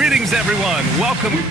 Greetings, everyone. Welcome.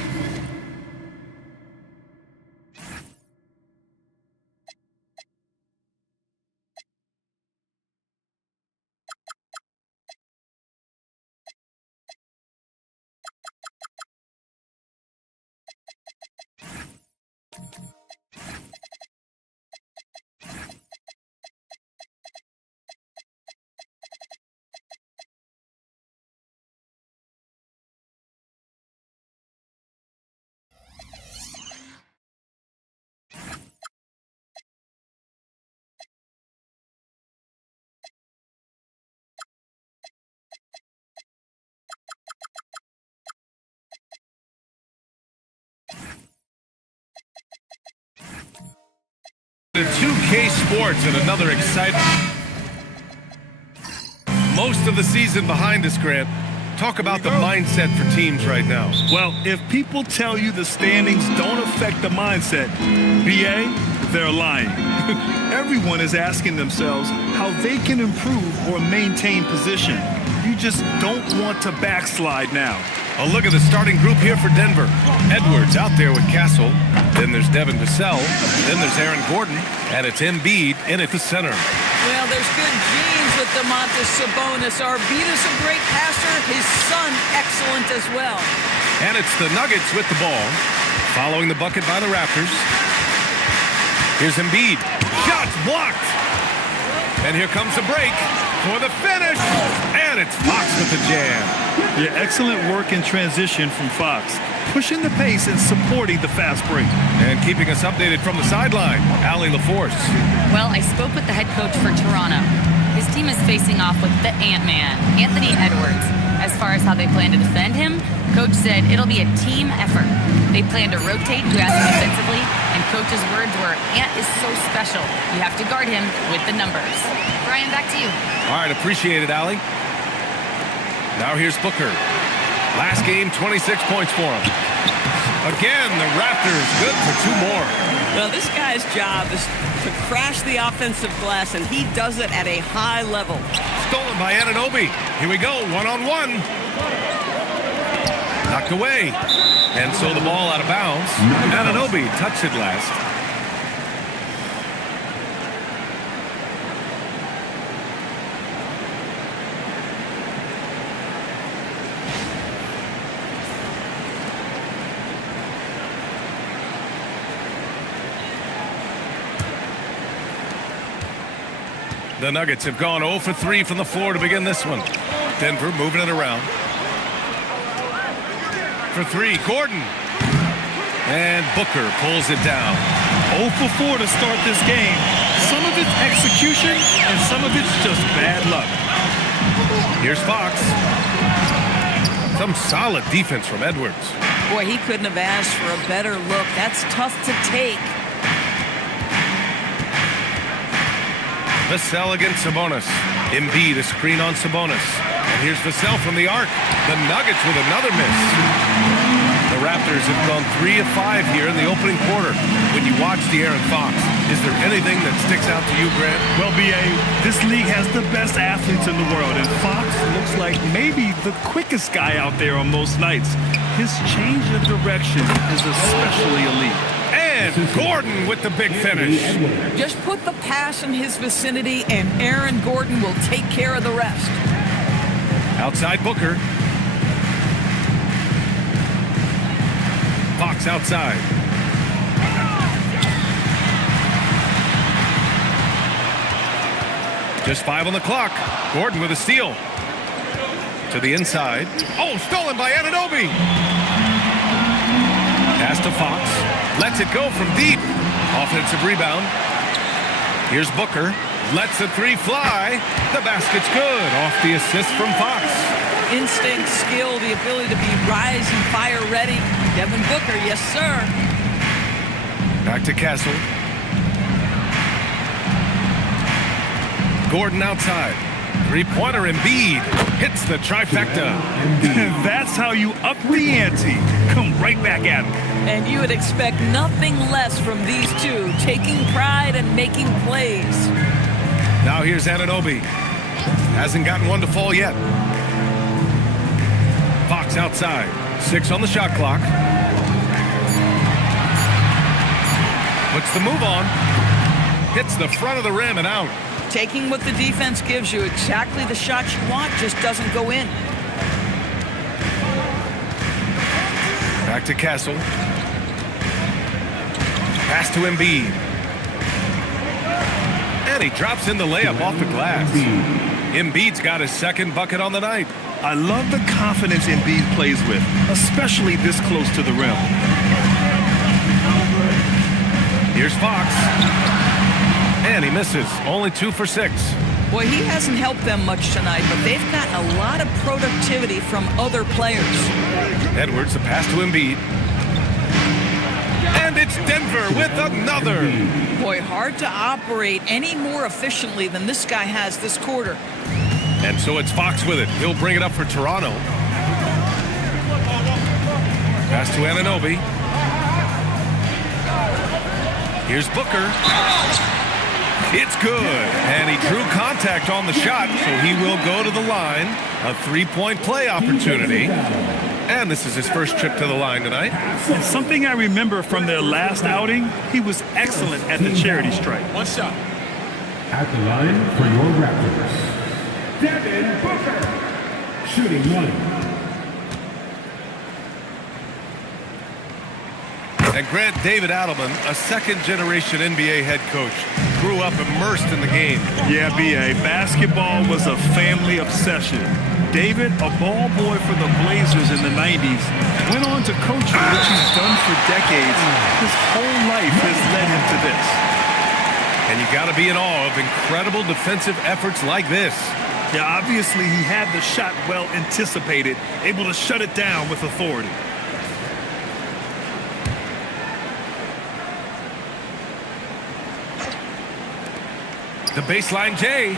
To 2K Sports and another exciting. Most of the season behind us, Grant. Talk about the mindset for teams right now. Well, if people tell you the standings don't affect the mindset, BA, they're lying. Everyone is asking themselves how they can improve or maintain position. You just don't want to backslide now. A look at the starting group here for Denver. Edwards out there with Castle. Then there's Devin Vassell. Then there's Aaron Gordon. And it's Embiid in at the center. Well, there's good genes with Domantas Sabonis. Arvidas a great passer. His son, excellent as well. And it's the Nuggets with the ball. Following the bucket by the Raptors. Here's Embiid. Shots blocked. And here comes the break for the finish. And it's Fox with the jam. Yeah, excellent work in transition from Fox. Pushing the pace and supporting the fast break. And keeping us updated from the sideline, Allie LaForce. Well, I spoke with the head coach for Toronto. His team is facing off with the Ant-Man, Anthony Edwards. As far as how they plan to defend him, Coach said it'll be a team effort. They plan to rotate who has him defensively, and Coach's words were, Ant is so special. You have to guard him with the numbers. Brian, back to you. All right, appreciate it, Allie. Now here's Booker. Last game, 26 points for him. Again, the Raptors good for 2 more. Well, this guy's job is to crash the offensive glass, and he does it at a high level. Stolen by Anunoby. Here we go, one-on-one. Knocked away. And so the ball out of bounds. Anunoby touched it last. The Nuggets have gone 0 for 3 from the floor to begin this one. Denver moving it around. For 3, Gordon. And Booker pulls it down. 0 for 4 to start this game. Some of it's execution, and some of it's just bad luck. Here's Fox. Some solid defense from Edwards. Boy, he couldn't have asked for a better look. That's tough to take. Vassell against Sabonis. Embiid a screen on Sabonis. And here's Vassell from the arc. The Nuggets with another miss. The Raptors have gone 3 of 5 here in the opening quarter. When you watch De'Aaron Fox, is there anything that sticks out to you, Grant? Well, BA, this league has the best athletes in the world, and Fox looks like maybe the quickest guy out there on most nights. His change of direction is especially elite. And Gordon with the big finish. Just put the pass in his vicinity, and Aaron Gordon will take care of the rest. Outside Booker. Fox outside. Just 5 on the clock. Gordon with a steal. To the inside. Oh, stolen by Anunoby. Pass to Fox. Lets it go from deep. Offensive rebound. Here's Booker. Lets the 3 fly. The basket's good. Off the assist from Fox. Instinct, skill, the ability to be rise and fire ready. Devin Booker, yes, sir. Back to Castle. Gordon outside. 3-pointer Embiid hits the trifecta. That's how you up the ante. Come right back at him. And you would expect nothing less from these two, taking pride and making plays. Now here's Anunoby. Hasn't gotten one to fall yet. Fox outside. 6 on the shot clock. Puts the move on. Hits the front of the rim and out. Taking what the defense gives you, exactly the shot you want, just doesn't go in. Back to Castle. Pass to Embiid. And he drops in the layup off the glass. Embiid's got his second bucket on the night. I love the confidence Embiid plays with, especially this close to the rim. Here's Fox. And he misses. Only 2 for 6. Boy, he hasn't helped them much tonight, but they've gotten a lot of productivity from other players. Edwards, the pass to Embiid. And it's Denver with another. Boy, hard to operate any more efficiently than this guy has this quarter. And so it's Fox with it. He'll bring it up for Toronto. Pass to Anunoby. Here's Booker. It's good. And he drew contact on the shot, so he will go to the line. A 3-point play opportunity. And this is his first trip to the line tonight. And something I remember from their last outing, he was excellent at the charity stripe. One shot. At the line for your Raptors, Devin Booker, shooting 1. And Grant, David Adelman, a second-generation NBA head coach, grew up immersed in the game. Yeah, B.A., basketball was a family obsession. David, a ball boy for the Blazers in the 90s, went on to coaching, which he's done for decades. His whole life has led him to this. And you got to be in awe of incredible defensive efforts like this. Yeah, obviously he had the shot well anticipated, able to shut it down with authority. The baseline J.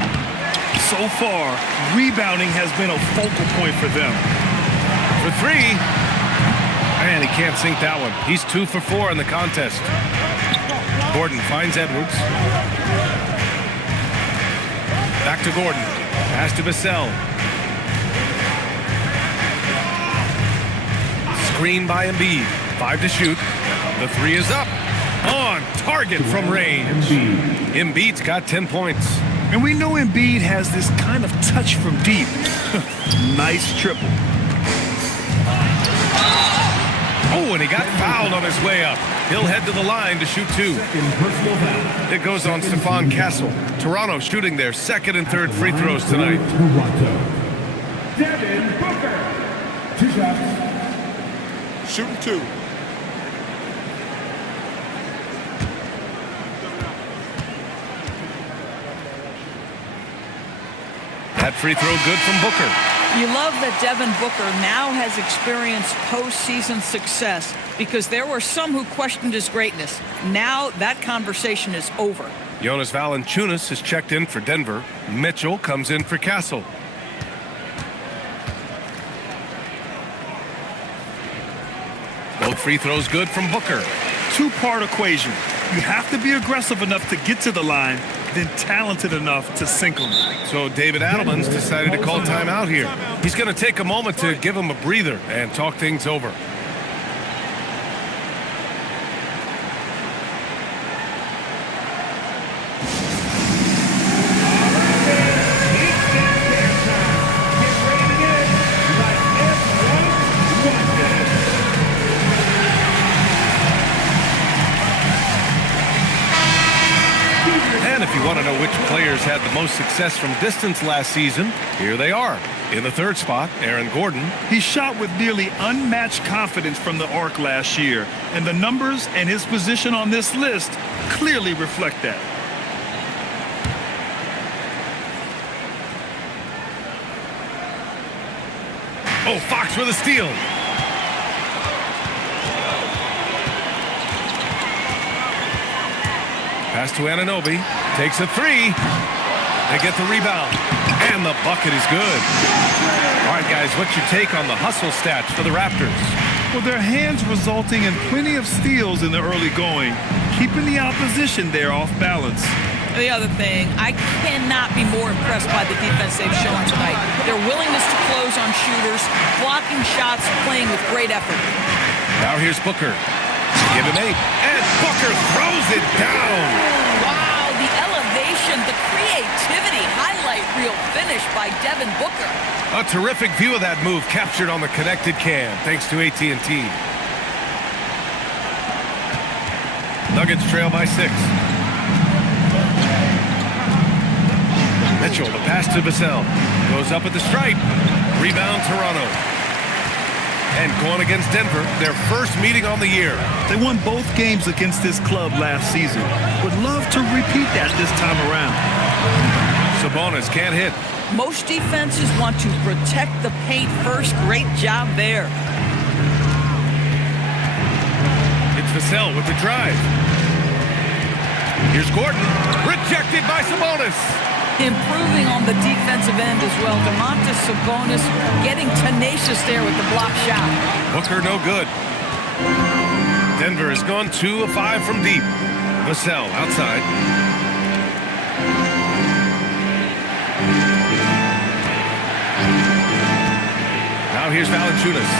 So far, rebounding has been a focal point for them. For 3. And he can't sink that one. He's 2 for 4 in the contest. Gordon finds Edwards. Back to Gordon. Pass to Vassell. Screen by Embiid. 5 to shoot. The 3 is up. On target from range. Embiid's got 10 points. And we know Embiid has this kind of touch from deep. Nice triple. Oh, and he got fouled on his way up. He'll head to the line to shoot 2. It goes on Stephon Castle. Toronto shooting their second and third free throws tonight. Toronto, Devin Booker, 2 shots. Shooting 2. That free throw good from Booker. You love that Devin Booker now has experienced postseason success because there were some who questioned his greatness. Now that conversation is over. Jonas Valanciunas is checked in for Denver. Mitchell comes in for Castle. Both free throws good from Booker. 2-part equation. You have to be aggressive enough to get to the line, then talented enough to sink them. So David Adelman's decided to call timeout here. He's going to take a moment to give him a breather and talk things over. And if you want to know which players had the most success from distance last season, here they are. In the 3rd spot, Aaron Gordon. He shot with nearly unmatched confidence from the arc last year, and the numbers and his position on this list clearly reflect that. Oh, Fox with a steal. Pass to Anunoby. Takes a 3. They get the rebound. And the bucket is good. All right, guys, what's your take on the hustle stats for the Raptors? Well, their hands resulting in plenty of steals in the early going, keeping the opposition there off balance. The other thing, I cannot be more impressed by the defense they've shown tonight. Their willingness to close on shooters, blocking shots, playing with great effort. Now here's Booker. Give him 8. And Booker throws it down. Wow, the elevation, the creativity, highlight reel finish by Devin Booker. A terrific view of that move captured on the connected cam, thanks to AT&T. Nuggets trail by 6. Mitchell, the pass to Vassell. Goes up at the stripe. Rebound, Toronto. And going against Denver, their first meeting on the year. They won both games against this club last season. Would love to repeat that this time around. Sabonis can't hit. Most defenses want to protect the paint first. Great job there. It's Vassell with the drive. Here's Gordon. Rejected by Sabonis. Improving on the defensive end as well. Domantas Sabonis getting tenacious there with the block shot. Booker no good. Denver has gone 2 of 5 from deep. Vassell outside. Now here's Valanciunas.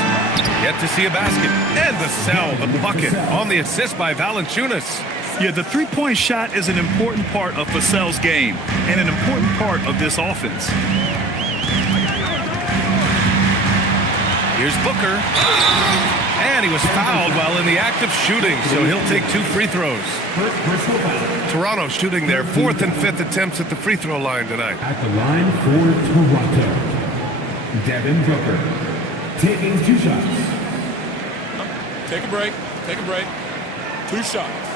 Yet to see a basket. And Vassell, the bucket on the assist by Valanciunas. Yeah, the three-point shot is an important part of Vassell's game and an important part of this offense. Here's Booker. And he was fouled while in the act of shooting, so he'll take 2 free throws. Toronto shooting their 4th and 5th attempts at the free throw line tonight. At the line for Toronto, Devin Booker, taking 2 shots. Take a break. Take a break. 2 shots.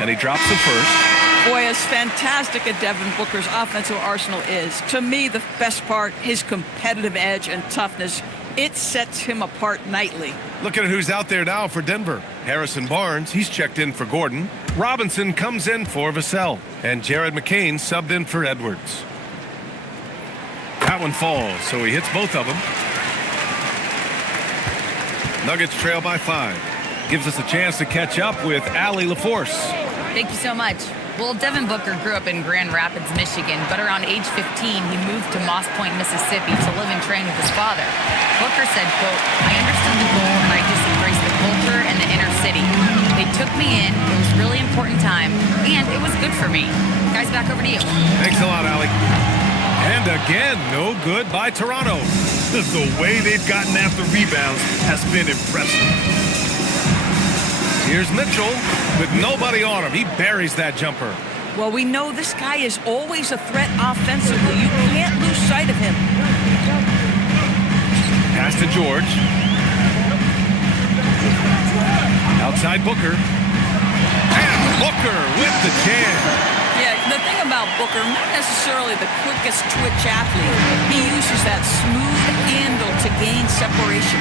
And he drops the first. Boy, as fantastic as Devin Booker's offensive arsenal is, to me, the best part, his competitive edge and toughness, it sets him apart nightly. Looking at who's out there now for Denver. Harrison Barnes, he's checked in for Gordon. Robinson comes in for Vassell. And Jared McCain subbed in for Edwards. That one falls, so he hits both of them. Nuggets trail by 5. Gives us a chance to catch up with Allie LaForce. Thank you so much. Well, Devin Booker grew up in Grand Rapids, Michigan, but around age 15, he moved to Moss Point, Mississippi to live and train with his father. Booker said, quote, "I understood the goal and I just embraced the culture and the inner city. They took me in, it was a really important time, and it was good for me." Guys, back over to you. Thanks a lot, Allie. And again, no good by Toronto. The way they've gotten after rebounds has been impressive. Here's Mitchell with nobody on him. He buries that jumper. Well, we know this guy is always a threat offensively. You can't lose sight of him. Pass to George. Outside Booker. And Booker with the jam. Yeah, the thing about Booker, not necessarily the quickest twitch athlete. He uses that smooth handle to gain separation.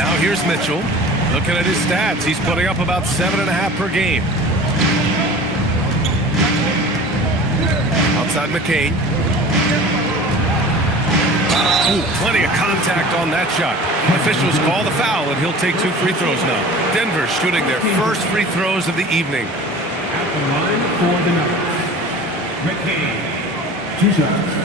Now here's Mitchell. Looking at his stats, he's putting up about 7.5 per game. Outside McCain. Ooh, plenty of contact on that shot. Officials call the foul, and he'll take 2 free throws now. Denver shooting their first free throws of the evening. At the line for the Nuggets, McCain, 2 shots.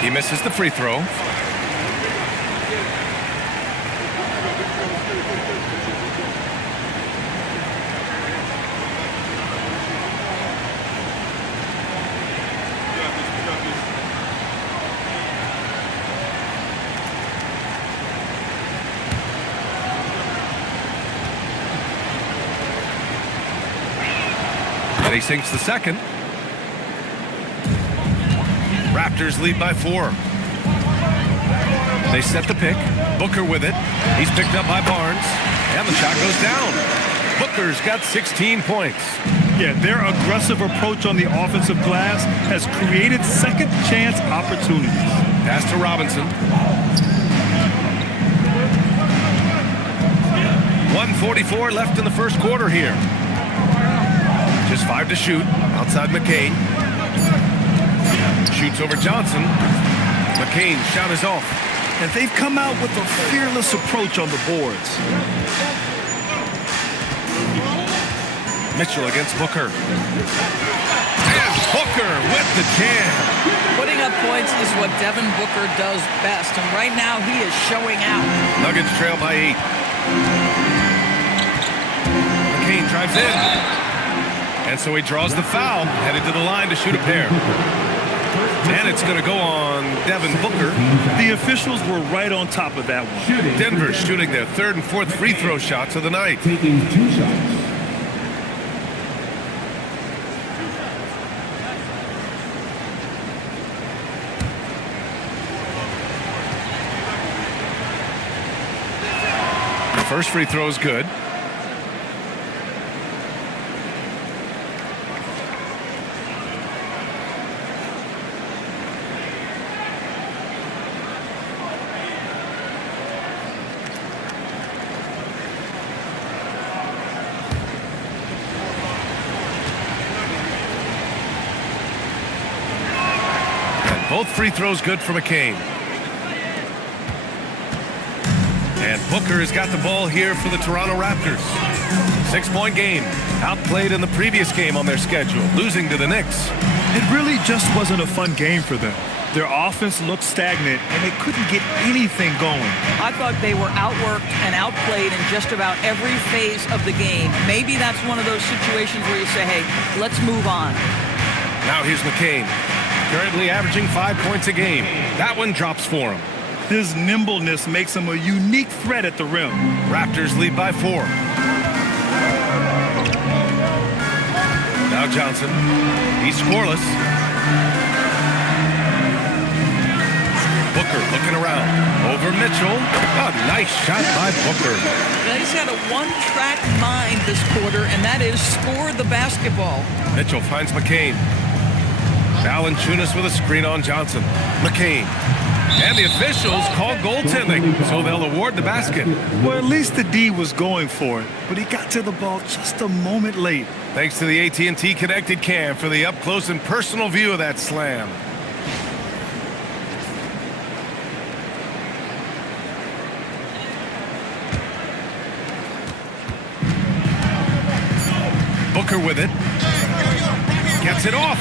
He misses the free throw. And he sinks the second. Raptors lead by 4. They set the pick. Booker with it. He's picked up by Barnes. And the shot goes down. Booker's got 16 points. Yeah, their aggressive approach on the offensive glass has created second chance opportunities. Pass to Robinson. 1:44 left in the first quarter here. Just 5 to shoot. Outside McCain. Shoots over Johnson. McCain's shot is off. And they've come out with a fearless approach on the boards. Mitchell against Booker. And Booker with the jam. Putting up points is what Devin Booker does best, and right now he is showing out. Nuggets trail by 8. McCain drives in. And so he draws the foul, headed to the line to shoot a pair. And it's going to go on Devin Booker. The officials were right on top of that one. Denver shooting their 3rd and 4th free throw shots of the night. Taking 2 shots. First free throw is good. And both free throws good for McCain. And Booker has got the ball here for the Toronto Raptors. 6-point game. Outplayed in the previous game on their schedule, losing to the Knicks. It really just wasn't a fun game for them. Their offense looked stagnant, and they couldn't get anything going. I thought they were outworked and outplayed in just about every phase of the game. Maybe that's one of those situations where you say, hey, let's move on. Now here's McCain, currently averaging 5 points a game. That one drops for him. His nimbleness makes him a unique threat at the rim. Raptors lead by 4. Now Johnson. He's scoreless. Booker looking around. Over Mitchell. A nice shot by Booker. Now he's got a one-track mind this quarter, and that is score the basketball. Mitchell finds McCain. Valanciunas with a screen on Johnson. McCain. And the officials call goaltending, so they'll award the basket. Well, at least the D was going for it, but he got to the ball just a moment late. Thanks to the AT&T Connected Cam for the up-close and personal view of that slam. Booker with it. Gets it off.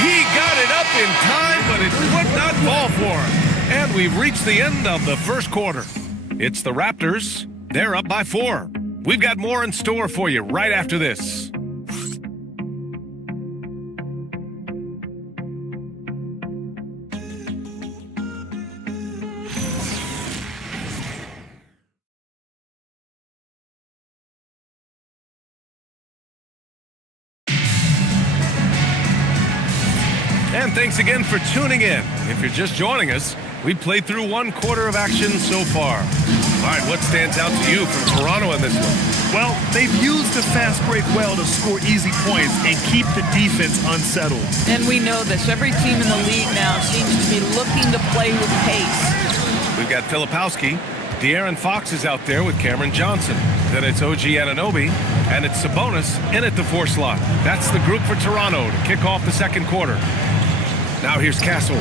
He got it up in time, but it would not fall for him. And we've reached the end of the first quarter. It's the Raptors. They're up by 4. We've got more in store for you right after this. And thanks again for tuning in. If you're just joining us, we played through 1 quarter of action so far. All right, what stands out to you from Toronto in this one? Well, they've used the fast break well to score easy points and keep the defense unsettled. And we know this. Every team in the league now seems to be looking to play with pace. We've got Filipowski. De'Aaron Fox is out there with Cameron Johnson. Then it's OG Anunoby, and it's Sabonis in at the 4 slot. That's the group for Toronto to kick off the second quarter. Now here's Castle.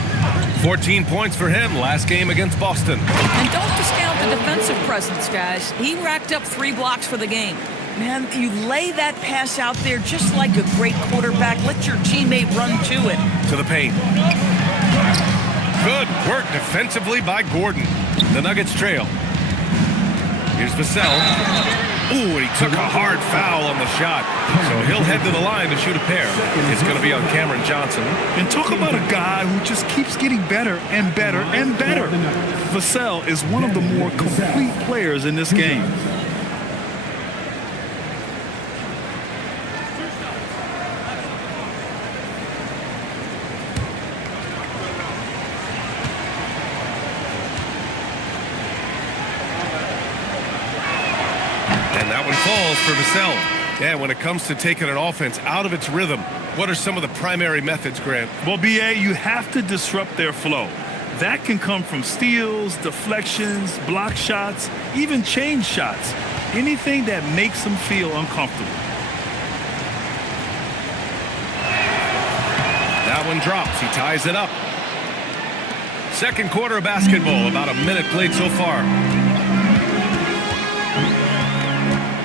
14 points for him last game against Boston. And don't discount the defensive presence, guys. He racked up 3 blocks for the game. Man, you lay that pass out there just like a great quarterback. Let your teammate run to it. To the paint. Good work defensively by Gordon. The Nuggets trail. Here's Vassell. Ooh, and he took a hard foul on the shot. So he'll head to the line to shoot a pair. It's going to be on Cameron Johnson. And talk about a guy who just keeps getting better and better and better. Vassell is one of the more complete players in this game. And that one falls for Vassell. Yeah, when it comes to taking an offense out of its rhythm, what are some of the primary methods, Grant? Well, BA, you have to disrupt their flow. That can come from steals, deflections, block shots, even change shots. Anything that makes them feel uncomfortable. That one drops. He ties it up. Second quarter of basketball, about a minute played so far.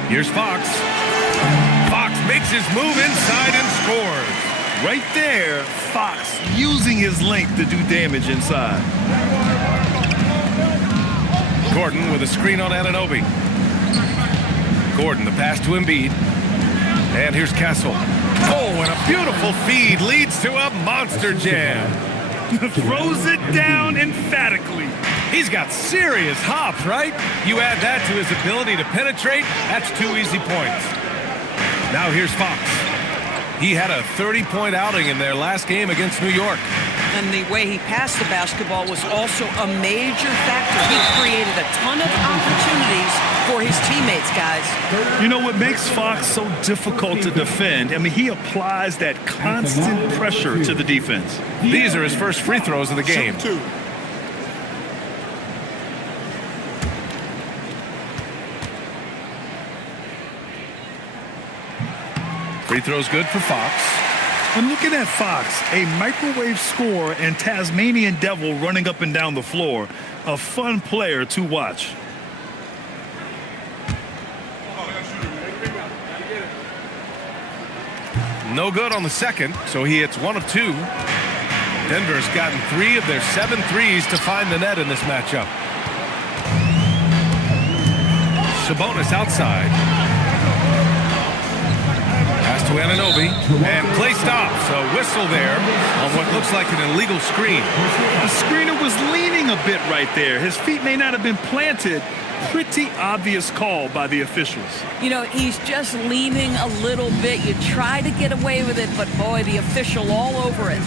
Here's Fox. Fox makes his move inside and scores. Right there, Fox using his length to do damage inside. Gordon with a screen on Anunoby. Gordon, the pass to Embiid. And here's Castle. Oh, and a beautiful feed leads to a monster jam. Throws it down emphatically. He's got serious hops, right? You add that to his ability to penetrate, that's 2 easy points. Now here's Fox. He had a 30-point outing in their last game against New York. And the way he passed the basketball was also a major factor. He created a ton of opportunities for his teammates, guys. You know what makes Fox so difficult to defend? I mean, he applies that constant pressure to the defense. These are his first free throws of the game. Shoot 2. Free throws good for Fox. I'm looking at Fox, a microwave scorer and Tasmanian devil running up and down the floor. A fun player to watch. No good on the second, so he hits 1 of 2. Denver's gotten 3 of their 7 threes to find the net in this matchup. Sabonis outside. Pass to Anunoby, and play stops. A whistle there on what looks like an illegal screen. The screener was leaning a bit right there. His feet may not have been planted. Pretty obvious call by the officials. You know, he's just leaning a little bit. You try to get away with it, but boy, the official all over it.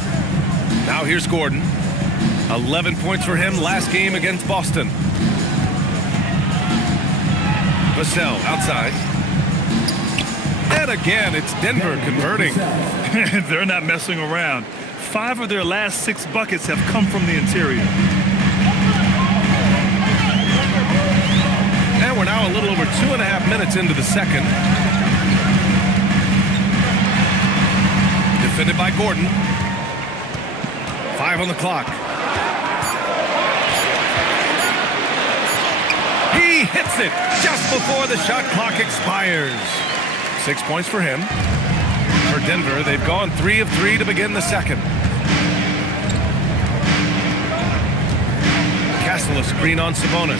Now here's Gordon. 11 points for him last game against Boston. Vassell outside. And again, it's Denver converting. They're not messing around. 5 of their last 6 buckets have come from the interior. And we're now a little over 2.5 minutes into the second. Defended by Gordon. 5 on the clock. He hits it just before the shot clock expires. 6 points for him. For Denver, they've gone 3 of 3 to begin the second. Castle a screen on Sabonis.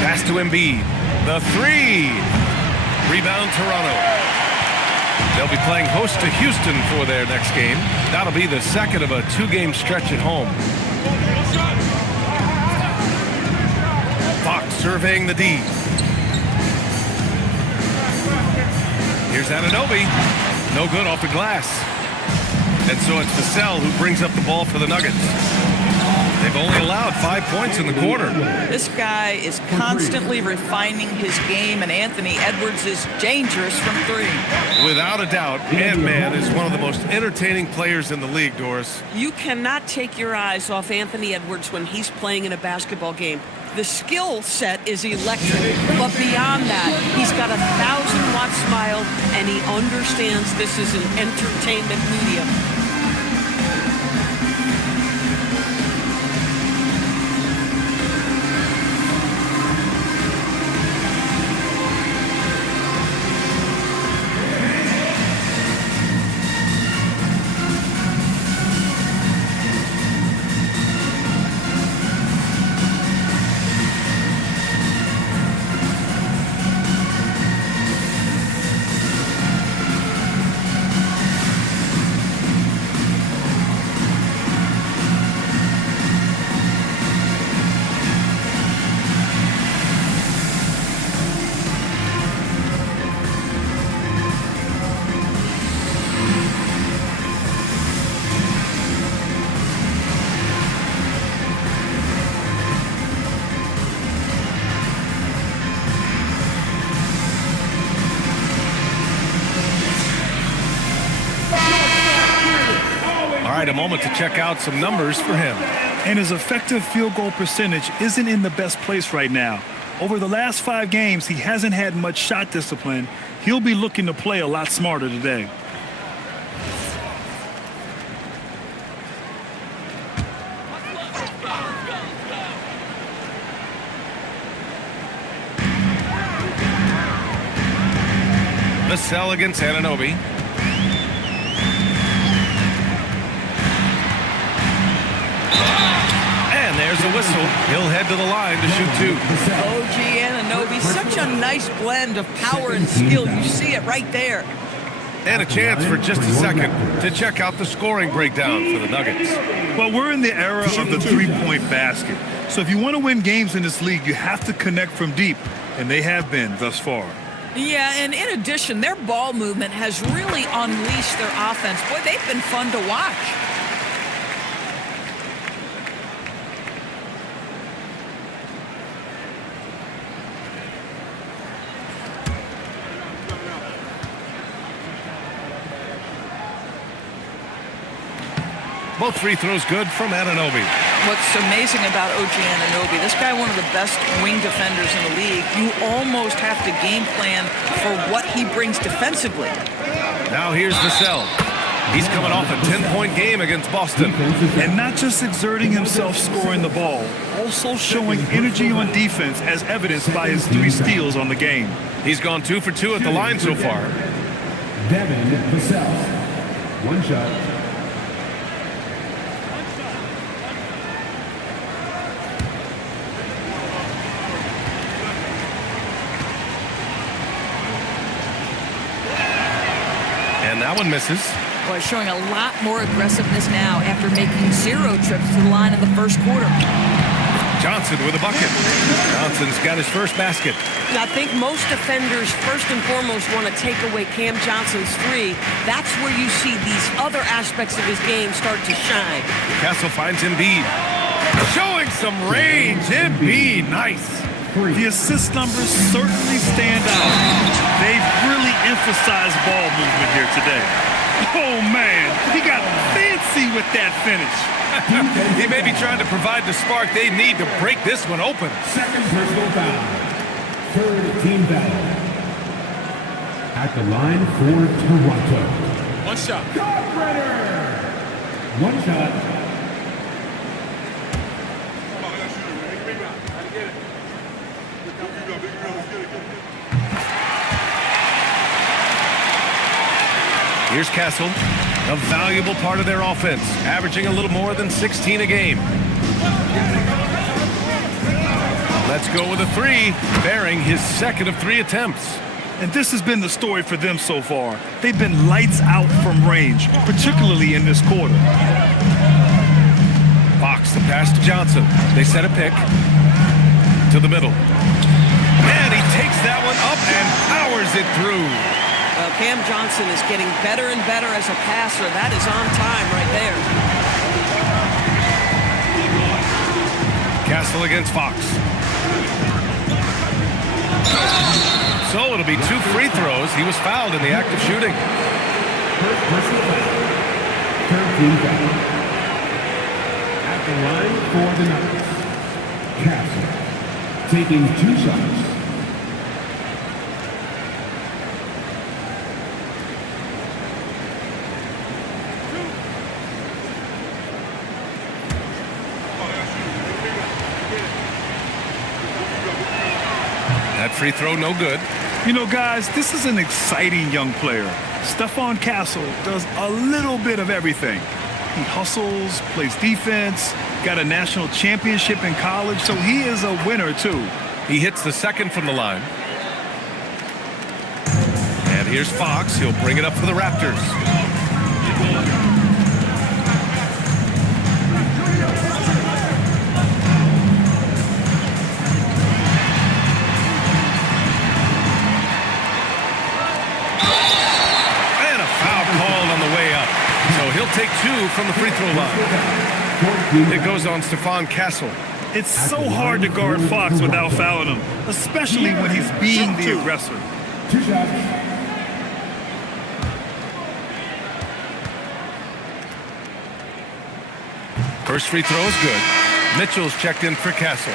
Pass to Embiid. The 3. Rebound Toronto. They'll be playing host to Houston for their next game. That'll be the second of a 2-game stretch at home. Fox surveying the D. Here's Anunoby. No good off the glass. And so it's Vassell who brings up the ball for the Nuggets. They've only allowed 5 points in the quarter. This guy is constantly refining his game, and Anthony Edwards is dangerous from 3. Without a doubt, Ant-Man is one of the most entertaining players in the league, Doris. You cannot take your eyes off Anthony Edwards when he's playing in a basketball game. The skill set is electric, but beyond that, he's got a 1,000-watt smile, and he understands this is an entertainment medium. right, a moment to check out some numbers for him. And his effective field goal percentage isn't in the best place right now. Over the last 5 games, he hasn't had much shot discipline. He'll be looking to play a lot smarter today. Vassell against Anunoby. And there's a whistle. He'll head to the line to shoot 2. OG Anunoby, such a nice blend of power and skill. You see it right there. And a chance for just a second to check out the scoring breakdown for the Nuggets. Well, we're in the era of the three-point basket. So if you want to win games in this league, you have to connect from deep, and they have been thus far. Yeah, and in addition, their ball movement has really unleashed their offense. Boy, they've been fun to watch. Both free throws good from Anunoby. What's amazing about OG Anunoby, this guy one of the best wing defenders in the league. You almost have to game plan for what he brings defensively. Now here's Vassell. He's coming off a 10-point game against Boston. And not just exerting himself scoring the ball, also showing energy on defense as evidenced by his 3 steals on the game. He's gone 2 for 2 at the line so far. Devin Vassell. One shot. And that one misses. Boy, showing a lot more aggressiveness now after making 0 trips to the line in the first quarter. Johnson with a bucket. Johnson's got his first basket. I think most defenders first and foremost want to take away Cam Johnson's 3. That's where you see these other aspects of his game start to shine. Castle finds Embiid. Showing some range. Embiid, nice. The assist numbers certainly stand out. They've really emphasized ball movement here today. Oh, man, he got fancy with that finish. He may be trying to provide the spark they need to break this one open. Second personal foul. Third team foul. At the line for Toronto. One shot. One shot. Here's Castle, a valuable part of their offense, averaging a little more than 16 a game. Let's go with a 3, bearing his second of 3 attempts. And this has been the story for them so far. They've been lights out from range, particularly in this quarter. Fox, the pass to Johnson. They set a pick to the middle. And he takes that one up and powers it through. Well, Cam Johnson is getting better and better as a passer. That is on time right there. Castle against Fox. So it'll be 2 free throws. He was fouled in the act of shooting. First personal foul. Third team foul. At the line for the Nuggets. Castle taking 2 shots. That free throw no good. You know, guys, this is an exciting young player. Stephon Castle does a little bit of everything. He hustles, plays defense, got a national championship in college, so he is a winner, too. He hits the second from the line. And here's Fox. He'll bring it up for the Raptors. He'll take 2 from the free throw line. It goes on Stephon Castle. It's so hard to guard Fox without fouling him, especially when he's being the aggressor. 2 shots. First free throw is good. Mitchell's checked in for Castle.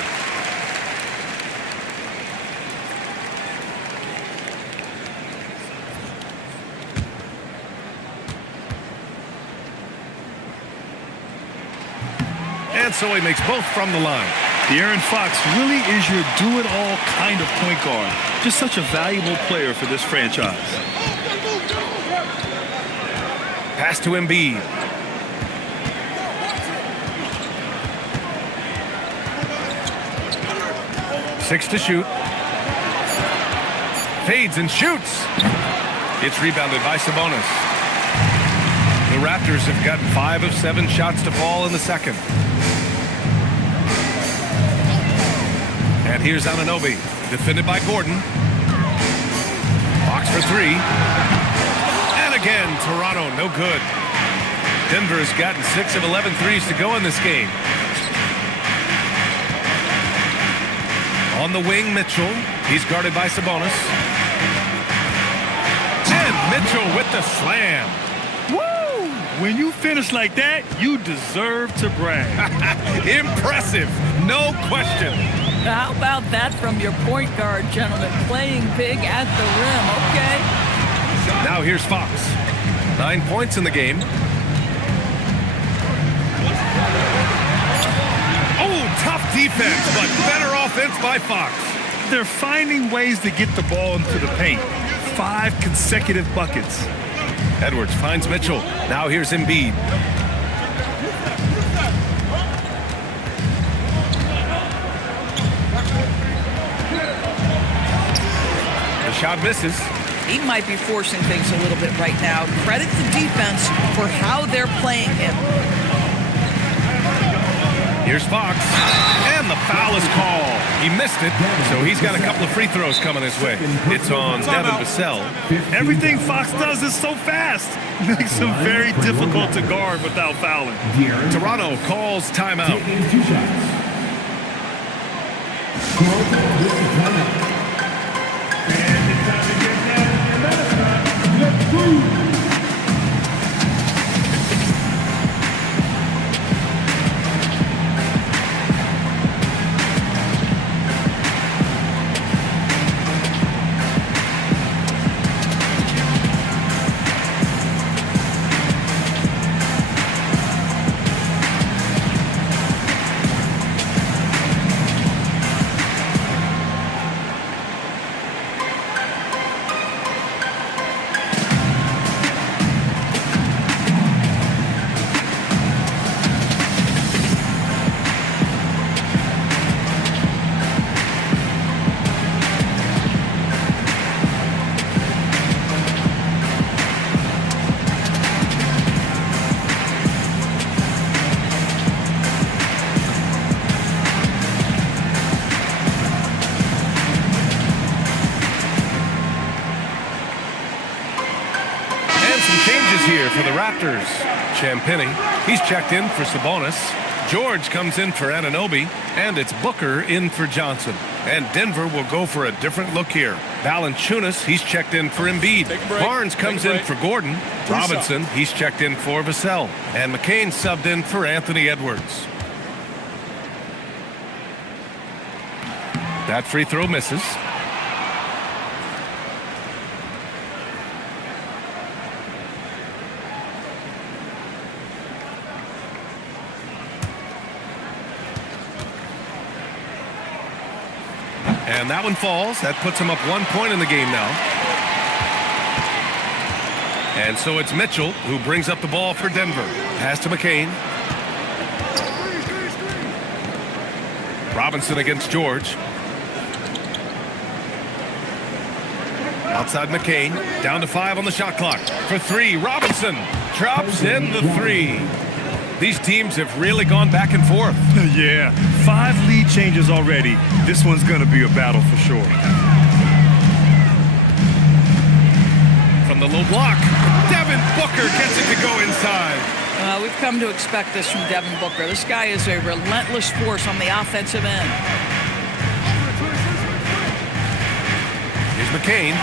And so he makes both from the line. De'Aaron Fox really is your do-it-all kind of point guard. Just such a valuable player for this franchise. Pass to Embiid. Six to shoot. Fades and shoots. It's rebounded by Sabonis. The Raptors have gotten 5 of 7 shots to fall in the second. And here's Anunoby, defended by Gordon. Box for 3. And again, Toronto, no good. Denver has gotten 6 of 11 threes to go in this game. On the wing, Mitchell. He's guarded by Sabonis. And Mitchell with the slam. Woo! When you finish like that, you deserve to brag. Impressive, no question. How about that from your point guard, gentlemen? Playing big at the rim, okay? Now here's Fox. 9 points in the game. Oh, tough defense, but better offense by Fox. They're finding ways to get the ball into the paint. 5 consecutive buckets. Edwards finds Mitchell. Now here's Embiid. The shot misses. He might be forcing things a little bit right now. Credit the defense for how they're playing him. Here's Fox. And the foul is called. He missed it, so he's got a couple of free throws coming his way. It's on Devin Vassell. Everything Fox does is so fast. Makes him very difficult to guard without fouling. Toronto calls timeout. Taking 2 shots. Toronto with the timeout. And it's time to get down another shot. Let's go. Here for the Raptors. Champagny, he's checked in for Sabonis. George comes in for Anunoby, and it's Booker in for Johnson. And Denver will go for a different look here. Valanciunas, he's checked in for Embiid. Barnes comes in for Gordon. Robinson, he's checked in for Vassell. And McCain subbed in for Anthony Edwards. That free throw misses. And that one falls. That puts him up 1 point in the game now. And so it's Mitchell who brings up the ball for Denver. Pass to McCain. Robinson against George. Outside McCain. Down to 5 on the shot clock. For 3, Robinson drops in the 3. These teams have really gone back and forth. Yeah, 5 lead changes already. This one's going to be a battle for sure. From the low block, Devin Booker gets it to go inside. We've come to expect this from Devin Booker. This guy is a relentless force on the offensive end. Here's McCain.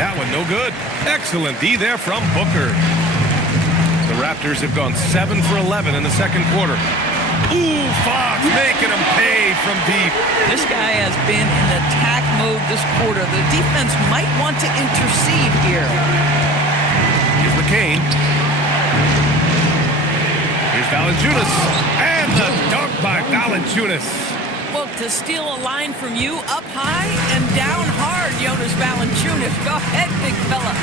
That one no good. Excellent D there from Booker. The Raptors have gone 7 for 11 in the second quarter. Ooh, Fox making him pay from deep. This guy has been in attack mode this quarter. The defense might want to intercede here. Here's McCain. Here's Valanciunas. And the dunk by Valanciunas. Well, to steal a line from you up high and down hard, Jonas Valanciunas. Go ahead, big fella.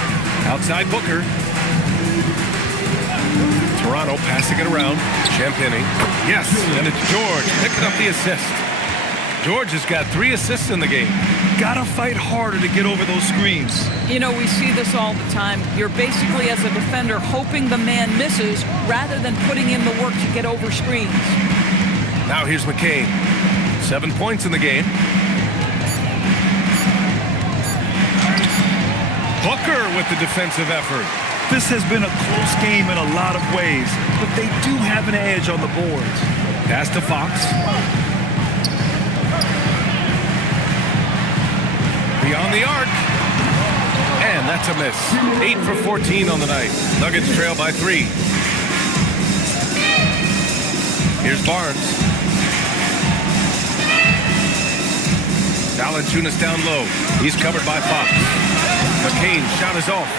Outside Booker. Toronto passing it around. Champagnie. Yes, and it's George picking up the assist. George has got 3 assists in the game. Gotta fight harder to get over those screens. You know, we see this all the time. You're basically, as a defender, hoping the man misses rather than putting in the work to get over screens. Now here's McCain. 7 points in the game. Booker with the defensive effort. This has been a close game in a lot of ways, but they do have an edge on the boards. Pass to Fox. Beyond the arc. And that's a miss. 8 for 14 on the night. Nuggets trail by 3. Here's Barnes. Valanciunas down low. He's covered by Fox. McCain shot is off.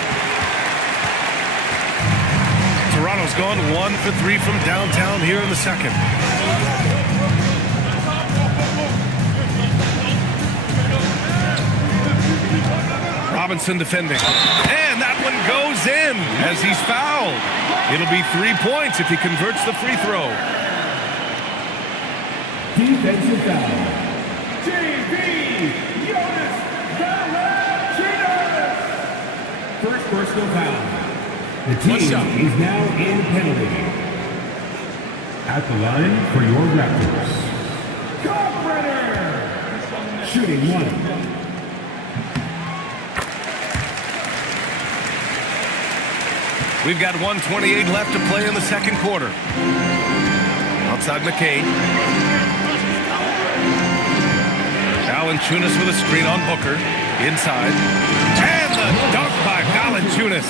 Toronto's gone 1 for 3 from downtown here in the second. Robinson defending. And that one goes in as he's fouled. It'll be 3 points if he converts the free throw. Defensive foul. JV Jonas Valanciunas. First personal foul. The team is now in penalty. At the line for your Raptors. Carpenter! Shooting 1. We've got 1:28 left to play in the second quarter. Outside McCain. Valanciunas with a screen on Booker. Inside. And the dunk by Valanciunas.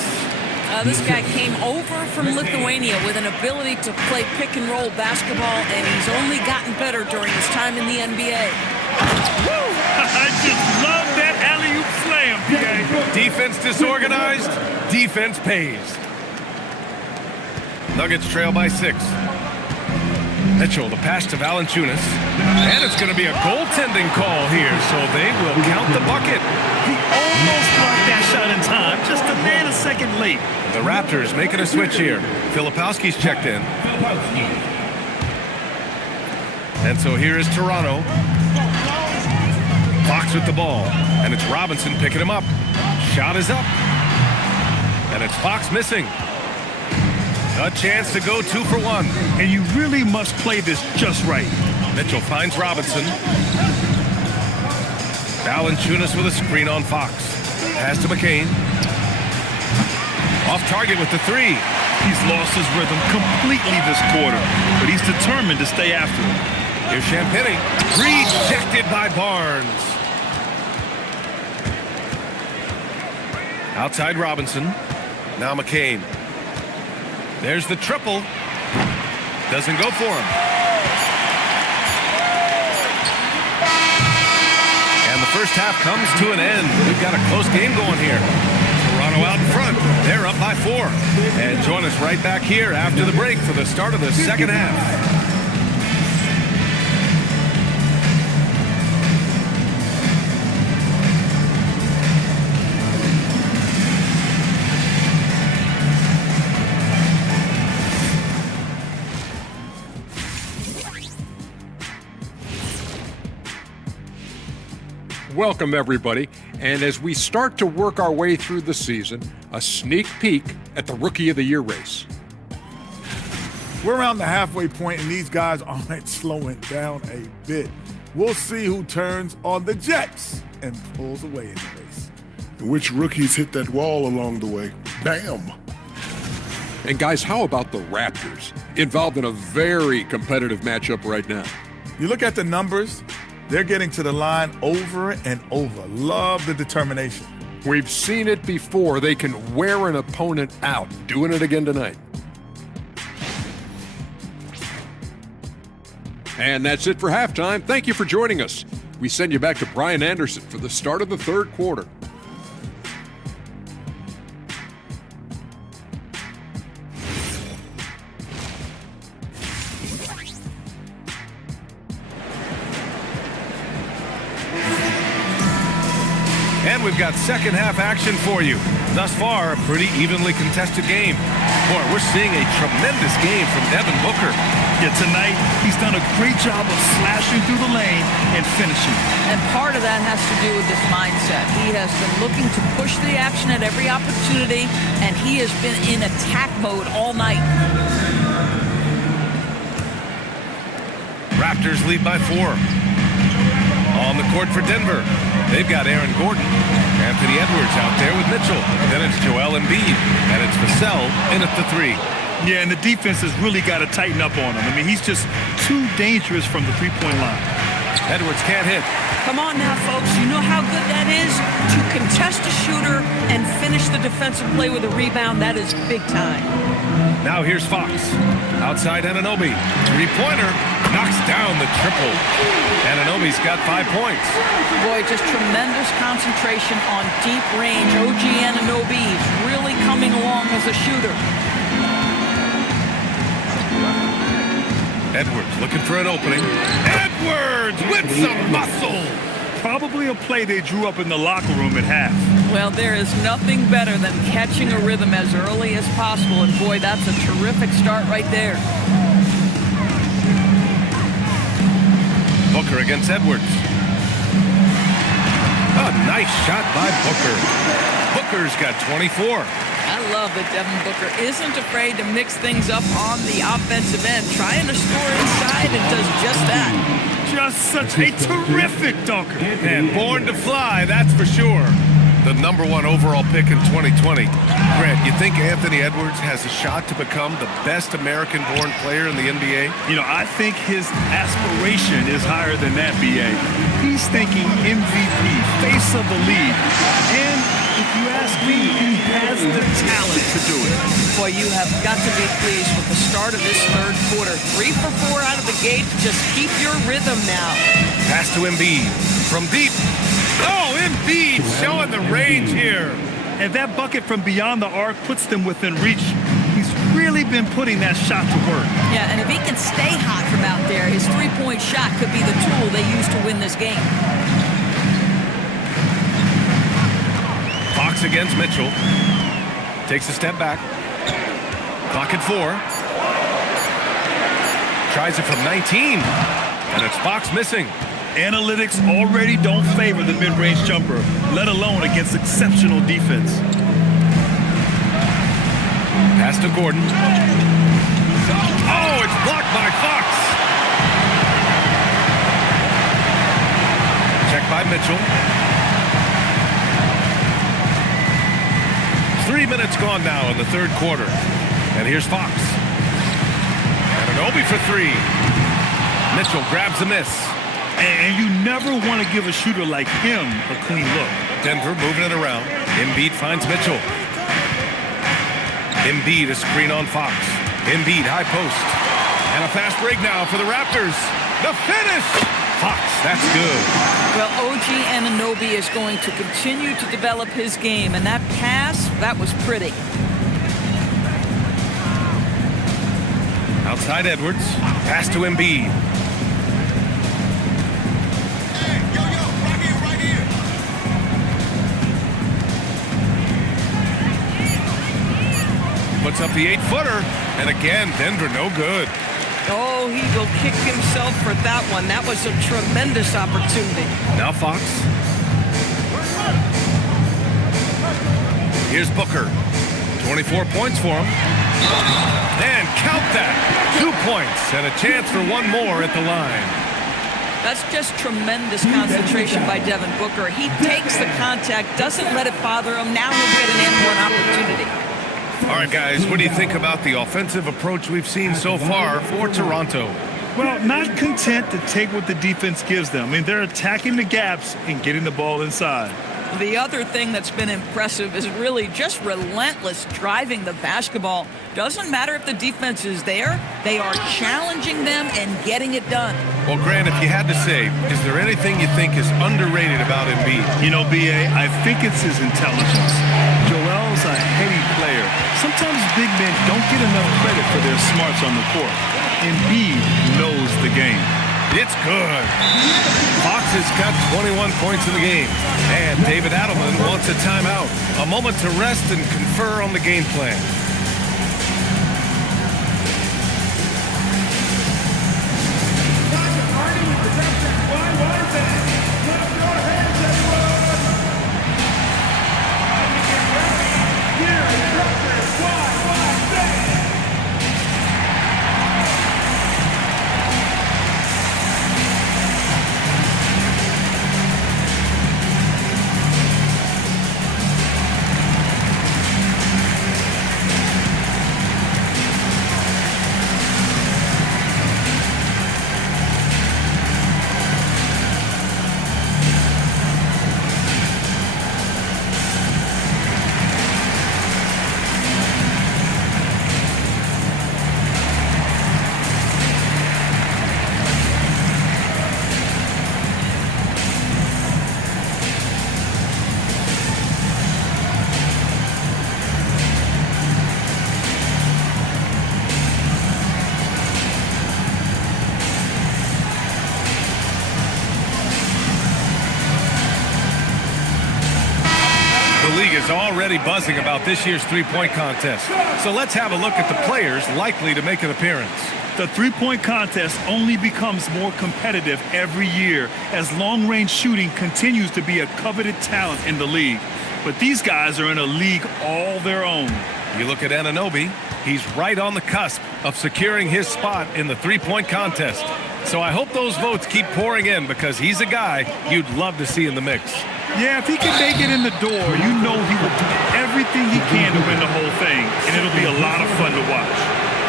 This guy came over from Lithuania with an ability to play pick-and-roll basketball, and he's only gotten better during his time in the NBA. Woo! I just love that alley-oop slam, PA. Defense disorganized, defense pays. Nuggets trail by 6. Mitchell, the pass to Valanciunas. And it's going to be a goaltending call here, so they will count the bucket. He almost blocked that shot in time, just a nanosecond late. The Raptors making a switch here. Filipowski's checked in. And so here is Toronto. Fox with the ball. And it's Robinson picking him up. Shot is up. And it's Fox missing. A chance to go 2 for 1. And you really must play this just right. Mitchell finds Robinson. Valanciunas with a screen on Fox. Pass to McCain. Off target with the 3. He's lost his rhythm completely this quarter, but he's determined to stay after it. Here's Champagnie. Rejected by Barnes. Outside Robinson. Now McCain. There's the triple. Doesn't go for him. And the first half comes to an end. We've got a close game going here. Toronto out in front. They're up by 4. And join us right back here after the break for the start of the second half. Welcome, everybody. And as we start to work our way through the season, a sneak peek at the Rookie of the Year race. We're around the halfway point, and these guys aren't slowing down a bit. We'll see who turns on the Jets and pulls away in the race. Which rookies hit that wall along the way? Bam! And guys, how about the Raptors? Involved in a very competitive matchup right now. You look at the numbers, they're getting to the line over and over. Love the determination. We've seen it before. They can wear an opponent out. Doing it again tonight. And that's it for halftime. Thank you for joining us. We send you back to Brian Anderson for the start of the third quarter. And we've got second half action for you. Thus far, a pretty evenly contested game. Boy, we're seeing a tremendous game from Devin Booker. Yeah, tonight he's done a great job of slashing through the lane and finishing. And part of that has to do with his mindset. He has been looking to push the action at every opportunity, and he has been in attack mode all night. Raptors lead by 4. On the court for Denver, they've got Aaron Gordon. Anthony Edwards out there with Mitchell. Then it's Joel Embiid. And it's Vassell in at the 3. Yeah, and the defense has really got to tighten up on him. I mean, he's just too dangerous from the three-point line. Edwards can't hit. Come on now, folks. You know how good that is to contest a shooter and finish the defensive play with a rebound. That is big time. Now here's Fox. Outside Anunoby. Three-pointer. Knocks down the triple. Anunoby's got 5 points. Boy, just tremendous concentration on deep range. OG Anunoby is really coming along as a shooter. Edwards looking for an opening. Edwards with some muscle. Probably a play they drew up in the locker room at half. Well, there is nothing better than catching a rhythm as early as possible. And boy, that's a terrific start right there. Booker against Edwards. A nice shot by Booker. Booker's got 24. I love that Devin Booker isn't afraid to mix things up on the offensive end, trying to score inside and does just that. Just such a terrific dunker. And born to fly, that's for sure. The number 1 overall pick in 2020. Grant, you think Anthony Edwards has a shot to become the best American-born player in the NBA? You know, I think his aspiration is higher than that, B.A. He's thinking MVP, face of the league. And if you ask me, he has the talent to do it. Boy, you have got to be pleased with the start of this third quarter. 3 for 4 out of the gate. Just keep your rhythm now. Pass to Embiid. From deep. Oh, Embiid showing the range here. And that bucket from beyond the arc puts them within reach. He's really been putting that shot to work. Yeah, and if he can stay hot from out there, his three-point shot could be the tool they use to win this game. Fox against Mitchell. Takes a step back. Clock at 4. Tries it from 19. And it's Fox missing. Analytics already don't favor the mid-range jumper, let alone against exceptional defense. Pass to Gordon. Oh, it's blocked by Fox. Check by Mitchell. 3 minutes gone now in the third quarter. And here's Fox. Anunoby for 3. Mitchell grabs a miss. And you never want to give a shooter like him a clean look. Denver moving it around. Embiid finds Mitchell. Embiid a screen on Fox. Embiid high post. And a fast break now for the Raptors. The finish! Fox, that's good. Well, OG Anunoby is going to continue to develop his game, and that pass, that was pretty. Outside Edwards. Pass to Embiid. Puts up the 8-footer, and again, Denver no good. Oh, he will kick himself for that one. That was a tremendous opportunity. Now Fox. Here's Booker. 24 points for him. And count that. 2 points and a chance for one more at the line. That's just tremendous concentration by Devin Booker. He takes the contact, doesn't let it bother him. Now he'll get an and-one opportunity. All right, guys, what do you think about the offensive approach we've seen so far for Toronto? Well, not content to take what the defense gives them. I mean, they're attacking the gaps and getting the ball inside. The other thing that's been impressive is really just relentless driving the basketball. Doesn't matter if the defense is there, they are challenging them and getting it done. Well, Grant, if you had to say, is there anything you think is underrated about Embiid? You know, B.A., I think it's his intelligence. Joel's a heady player. Sometimes big men don't get enough credit for their smarts on the court. Embiid knows the game. It's good. Fox has got 21 points in the game. And David Adelman wants a timeout. A moment to rest and confer on the game plan. The league is already buzzing about this year's three-point contest. So let's have a look at the players likely to make an appearance. The three-point contest only becomes more competitive every year as long-range shooting continues to be a coveted talent in the league. But these guys are in a league all their own. You look at Anunoby, he's right on the cusp of securing his spot in the three-point contest. So I hope those votes keep pouring in because he's a guy you'd love to see in the mix. Yeah, if he can make it in the door, you know he will do everything he can to win the whole thing, and it'll be a lot of fun to watch.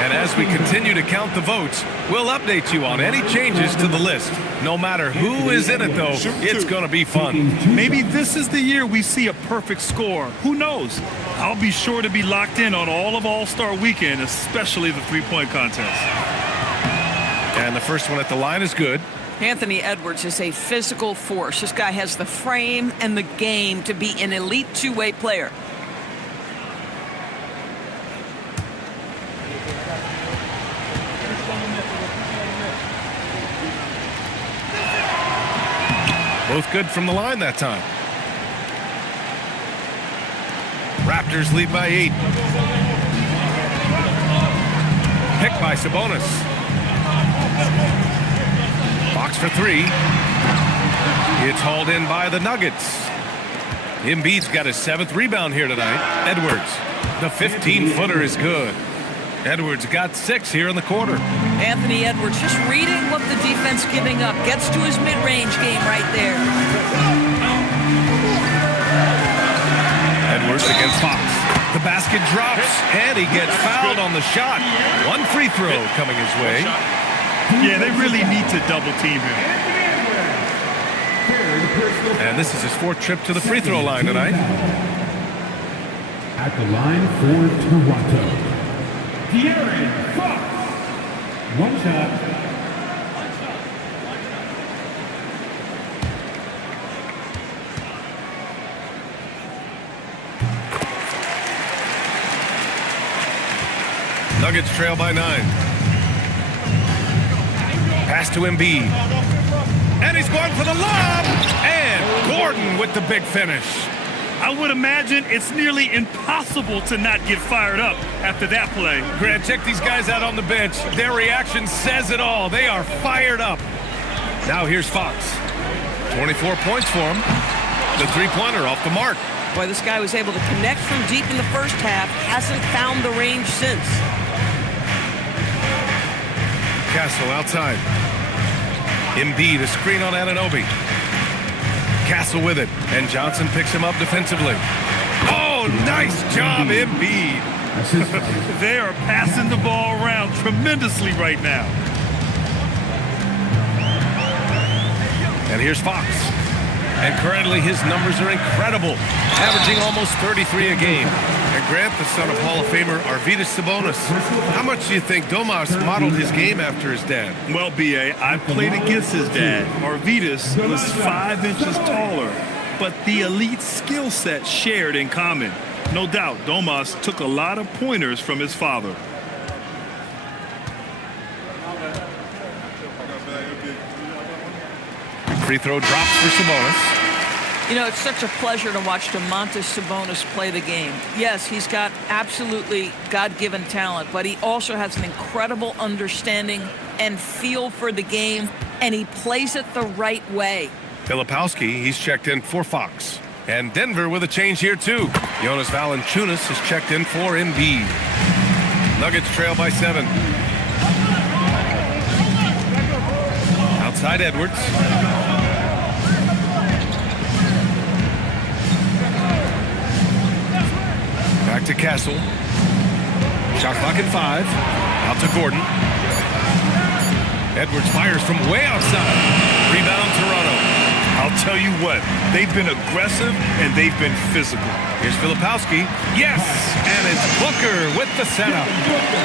And as we continue to count the votes, we'll update you on any changes to the list. No matter who is in it, though, it's going to be fun. Maybe this is the year we see a perfect score. Who knows? I'll be sure to be locked in on all of All-Star Weekend, especially the three-point contest. And the first one at the line is good. Anthony Edwards is a physical force. This guy has the frame and the game to be an elite two-way player. Both good from the line that time. Raptors lead by 8. Picked by Sabonis. Fox for 3. It's hauled in by the Nuggets. Embiid's got his 7th rebound here tonight. Edwards, the 15-footer is good. Edwards got 6 here in the quarter. Anthony Edwards just reading what the defense giving up. Gets to his mid-range game right there. Edwards against Fox. The basket drops, and he gets fouled on the shot. One free throw coming his way. Yeah, they really need to double team him. And this is his 4th trip to the free throw line tonight. At the line for Toronto, De'Aaron Fox. One shot. Nuggets trail by 9. Pass to Embiid. And he's going for the lob. And Gordon with the big finish. I would imagine it's nearly impossible to not get fired up after that play. Grant, check these guys out on the bench. Their reaction says it all. They are fired up. Now here's Fox. 24 points for him. The three-pointer off the mark. Boy, this guy was able to connect from deep in the first half. Hasn't found the range since. Castle outside. Embiid, a screen on Anunoby. Castle with it, and Johnson picks him up defensively. Oh, nice job, Embiid. They are passing the ball around tremendously right now. And here's Fox. And currently his numbers are incredible, averaging almost 33 a game. And Grant, the son of Hall of Famer Arvydas Sabonis. How much do you think Domas modeled his game after his dad? Well, B.A., I played against his dad. Arvydas was 5 inches taller, but the elite skill set shared in common. No doubt, Domas took a lot of pointers from his father. Free throw drops for Sabonis. You know, it's such a pleasure to watch Domantas Sabonis play the game. Yes, he's got absolutely God-given talent, but he also has an incredible understanding and feel for the game, and he plays it the right way. Filipowski, he's checked in for Fox. And Denver with a change here, too. Jonas Valanciunas has checked in for Embiid. Nuggets trail by 7. Outside Edwards. Back to Castle. Shot clock at 5. Out to Gordon. Edwards fires from way outside. Rebound Toronto. I'll tell you what, they've been aggressive and they've been physical. Here's Filipowski. Yes! And it's Booker with the setup.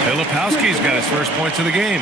Filipowski's got his first points of the game.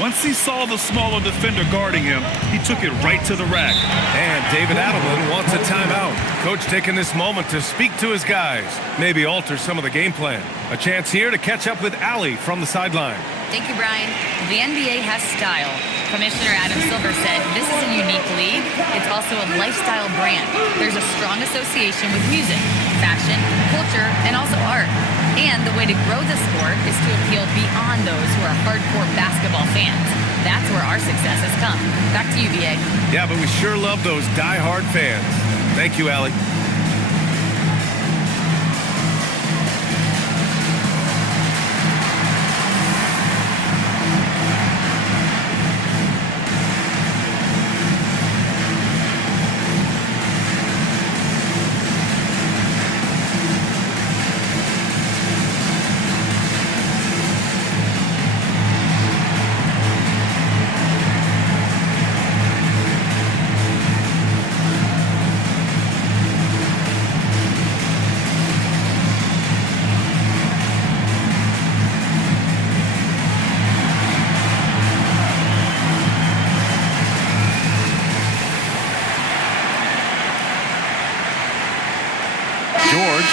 Once he saw the smaller defender guarding him, he took it right to the rack. And David Adelman wants a timeout. Coach taking this moment to speak to his guys, maybe alter some of the game plan. A chance here to catch up with Allie from the sideline. Thank you, Brian. The NBA has style. Commissioner Adam Silver said this is a unique league. It's also a lifestyle brand. There's a strong association with music, fashion, culture, and also art. And the way to grow the sport is to appeal beyond those who are hardcore basketball fans. That's where our success has come. Back to you, BA. Yeah, but we sure love those die-hard fans. Thank you, Allie.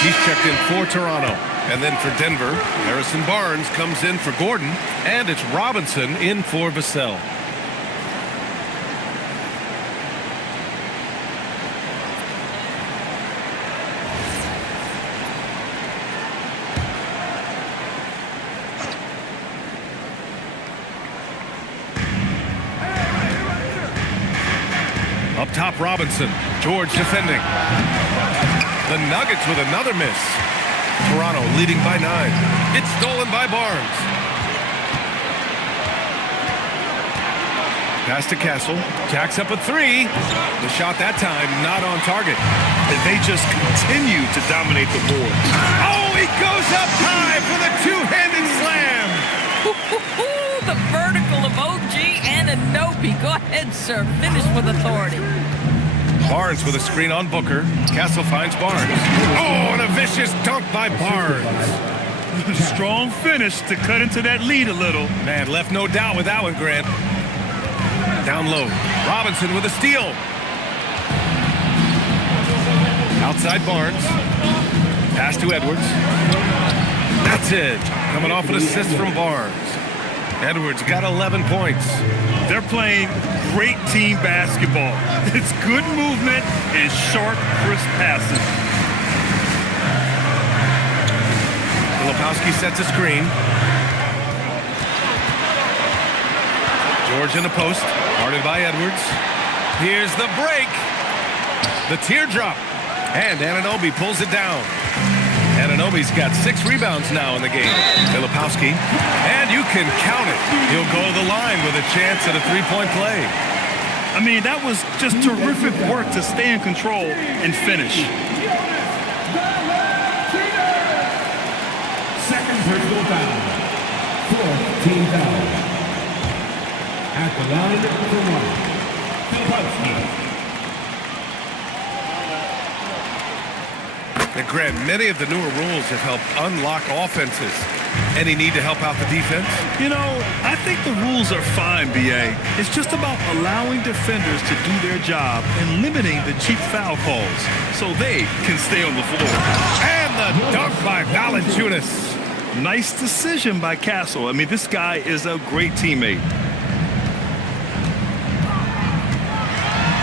He's checked in for Toronto. And then for Denver, Harrison Barnes comes in for Gordon. And it's Robinson in for Vassell. Up top, Robinson. George defending. The Nuggets with another miss. Toronto leading by 9. It's stolen by Barnes. Pass to Castle. Jacks up a 3. The shot that time not on target. They just continue to dominate the board. Oh, he goes up high for the two-handed slam. The vertical of OG and Anunoby. Go ahead, sir. Finish with authority. Barnes with a screen on Booker. Castle finds Barnes. Oh, and a vicious dunk by Barnes. Strong finish to cut into that lead a little. Man, left no doubt with that one, Grant. Down low. Robinson with a steal. Outside Barnes. Pass to Edwards. That's it. Coming off an assist from Barnes. Edwards got 11 points. They're playing great team basketball. It's good movement and sharp, crisp passing. Filipowski sets a screen. George in the post, guarded by Edwards. Here's the break. The teardrop. And Anunoby pulls it down. Anunoby's got 6 rebounds now in the game. Filipowski. And you can count it. He'll go to the line with a chance at a 3-point play. I mean, that was just terrific work to stay in control and finish. Second personal foul. 4th team foul. At the line for 1. Filipowski. And Grant, many of the newer rules have helped unlock offenses. Any need to help out the defense? You know, I think the rules are fine, B.A. It's just about allowing defenders to do their job and limiting the cheap foul calls so they can stay on the floor. And the dunk by Valanciunas. Nice decision by Castle. I mean, this guy is a great teammate.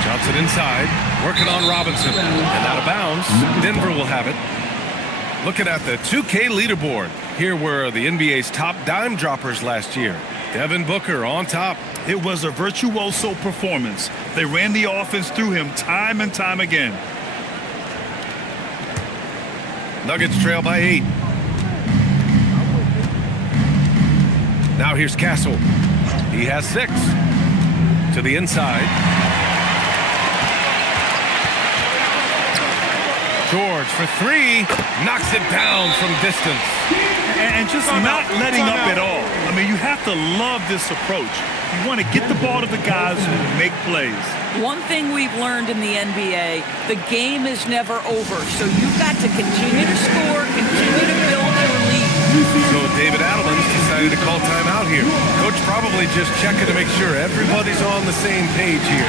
Johnson inside, working on Robinson. And out of bounds, Denver will have it. Looking at the 2K leaderboard. Here were the NBA's top dime droppers last year. Devin Booker on top. It was a virtuoso performance. They ran the offense through him time and time again. Nuggets trail by 8. Now here's Castle. He has 6. To the inside. George for 3, knocks it down from distance. And just not letting up at all. I mean, you have to love this approach. You want to get the ball to the guys who make plays. One thing we've learned in the NBA, the game is never over. So you've got to continue to score, continue to build your lead. So David Adelman's decided to call timeout here. Coach probably just checking to make sure everybody's on the same page here.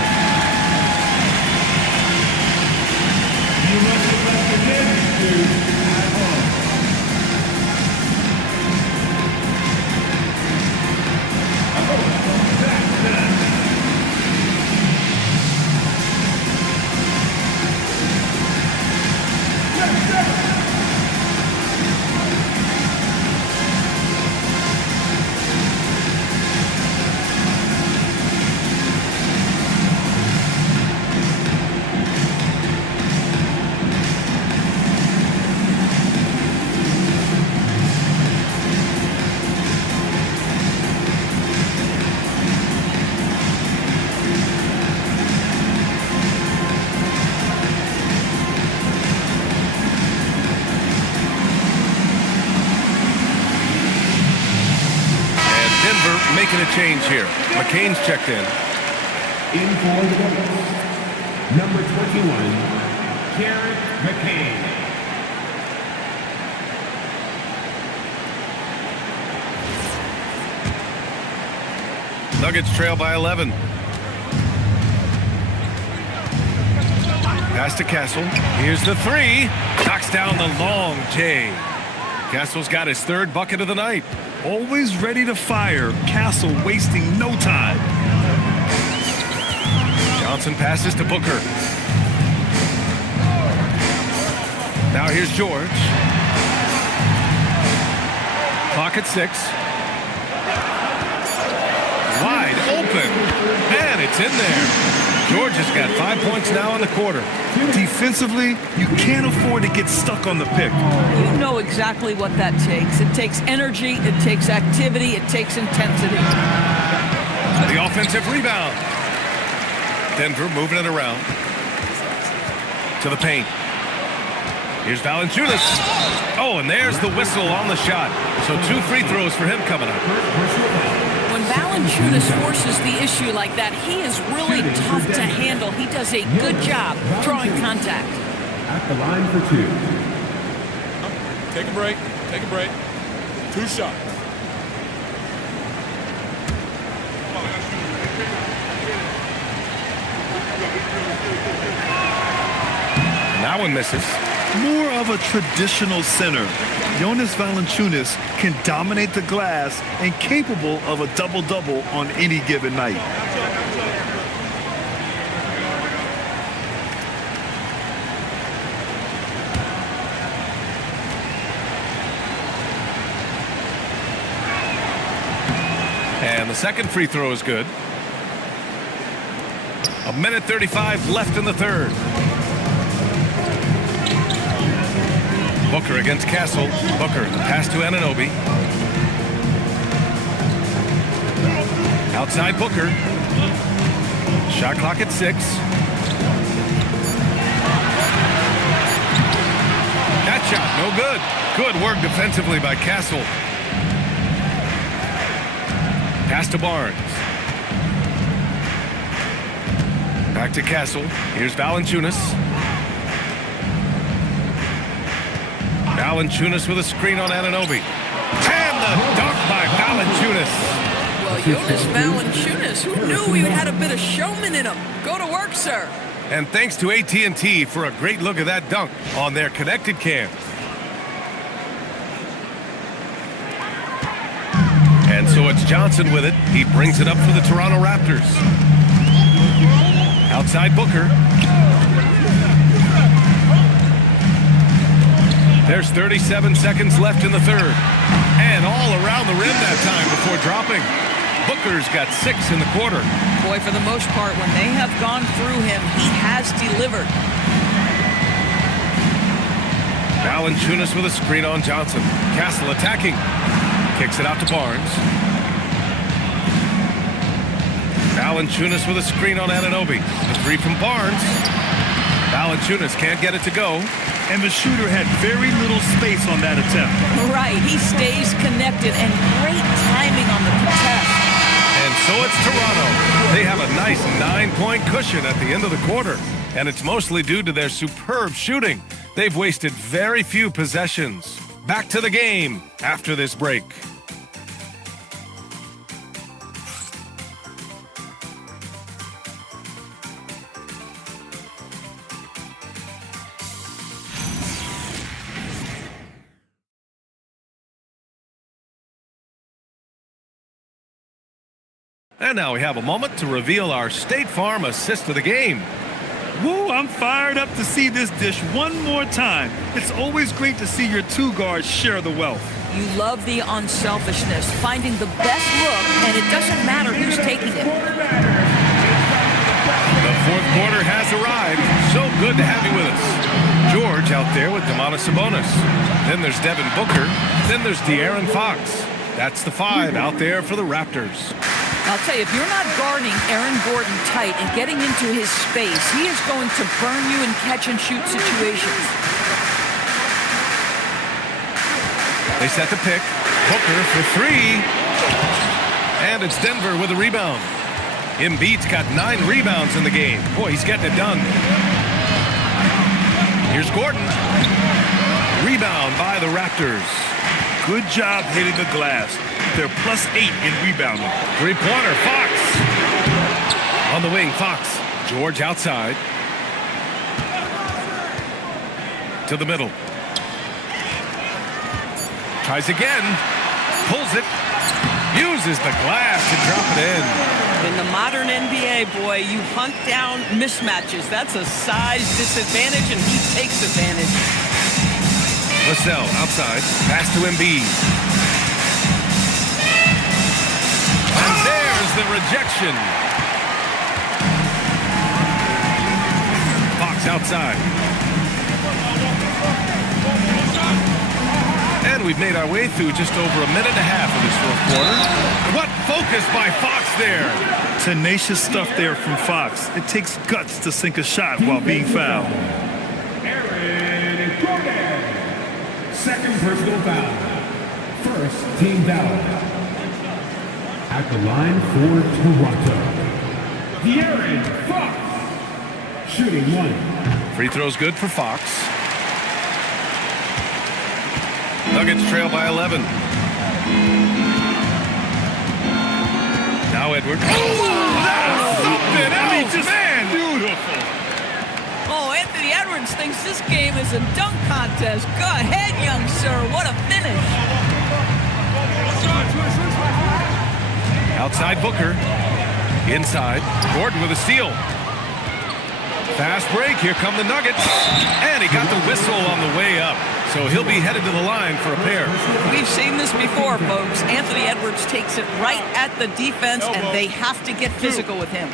Making a change here. McCain's checked in. In for the Nuggets, number 21, Jared McCain. Nuggets trail by 11. Pass to Castle. Here's the 3. Knocks down the long J. Castle's got his 3rd bucket of the night. Always ready to fire. Castle wasting no time. Johnson passes to Booker. Now here's George. Clock at 6. Wide open. And it's in there. George has got 5 points now in the quarter. Defensively, you can't afford to get stuck on the pick. You know exactly what that takes. It takes energy, it takes activity, it takes intensity. The offensive rebound. Denver moving it around. To the paint. Here's Valanciunas. Oh, and there's the whistle on the shot. So 2 free throws for him coming up. When Valanciunas forces the issue like that, he is really tough to handle. He does a good job drawing contact. At the line for 2. Take a break. Take a break. 2 shots. That one misses. More of a traditional center. Jonas Valanciunas can dominate the glass and capable of a double-double on any given night. And the second free throw is good. 1:35 left in the 3rd. Booker against Castle. Booker, pass to Anunoby. Outside Booker. Shot clock at 6. That shot, no good. Good work defensively by Castle. Pass to Barnes. Back to Castle. Here's Valanciunas. Valanciunas with a screen on Anunoby. And the dunk by Valanciunas. Well, Jonas Valanciunas, who knew he had a bit of showman in him? Go to work, sir. And thanks to AT&T for a great look at that dunk on their connected cam. And so it's Johnson with it. He brings it up for the Toronto Raptors. Outside Booker. There's 37 seconds left in the third. And all around the rim that time before dropping. Booker's got 6 in the quarter. Boy, for the most part, when they have gone through him, he has delivered. Valanciunas with a screen on Johnson. Castle attacking. Kicks it out to Barnes. Valanciunas with a screen on Anunoby. The three from Barnes. Valanciunas can't get it to go. And the shooter had very little space on that attempt. Right, he stays connected and great timing on the contest. And so it's Toronto. They have a nice 9-point cushion at the end of the quarter. And it's mostly due to their superb shooting. They've wasted very few possessions. Back to the game after this break. And now we have a moment to reveal our State Farm assist of the game. Woo, I'm fired up to see this dish one more time. It's always great to see your two guards share the wealth. You love the unselfishness, finding the best look, and it doesn't matter who's taking it. The fourth quarter has arrived. So good to have you with us. George out there with Domantas Sabonis. Then there's Devin Booker. Then there's De'Aaron Fox. That's the 5 out there for the Raptors. I'll tell you, if you're not guarding Aaron Gordon tight and getting into his space, he is going to burn you in catch-and-shoot situations. They set the pick. Booker for 3. And it's Denver with a rebound. Embiid's got 9 rebounds in the game. Boy, he's getting it done. Here's Gordon. Rebound by the Raptors. Good job hitting the glass. They're +8 in rebounding. Three-pointer, Fox. On the wing, Fox. George outside. To the middle. Tries again. Pulls it. Uses the glass to drop it in. In the modern NBA, boy, you hunt down mismatches. That's a size disadvantage, and he takes advantage. Vassell outside. Pass to Embiid. And there's the rejection. Fox outside. And we've made our way through just over a minute and a half of this fourth quarter. What focus by Fox there. Tenacious stuff there from Fox. It takes guts to sink a shot while being fouled. Aaron Gordon. Second personal foul. First team foul. At the line for Toronto, De'Aaron Fox. Shooting 1. Free throw's good for Fox. Nuggets trail by 11. Now Edwards. Oh, that's something else, man! Beautiful. Oh, Anthony Edwards thinks this game is a dunk contest. Go ahead, young sir. What a finish. Outside Booker. Inside. Gordon with a steal. Fast break. Here come the Nuggets. And he got the whistle on the way up. So he'll be headed to the line for a pair. We've seen this before, folks. Anthony Edwards takes it right at the defense, and they have to get physical with him.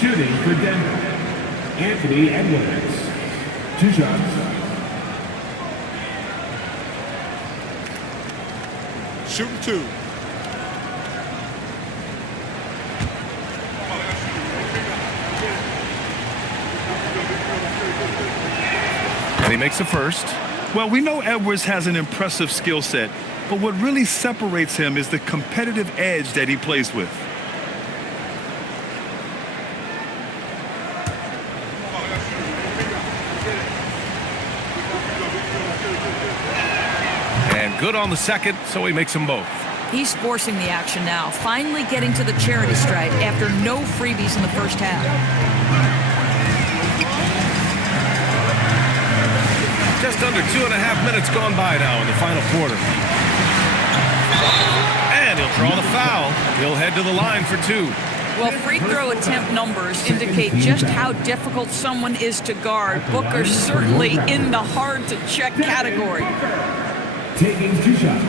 Shooting for Denver, Anthony Edwards. 2 shots. Shooting 2. And he makes the first. Well, we know Edwards has an impressive skill set, but what really separates him is the competitive edge that he plays with. good on the second, so he makes them both. He's forcing the action now, finally getting to the charity stripe after no freebies in the first half. Just under 2.5 minutes gone by now in the final quarter. And he'll draw the foul. He'll head to the line for 2. Well, free throw attempt numbers indicate just how difficult someone is to guard. Booker's certainly in the hard-to-check category. Taking 2 shots.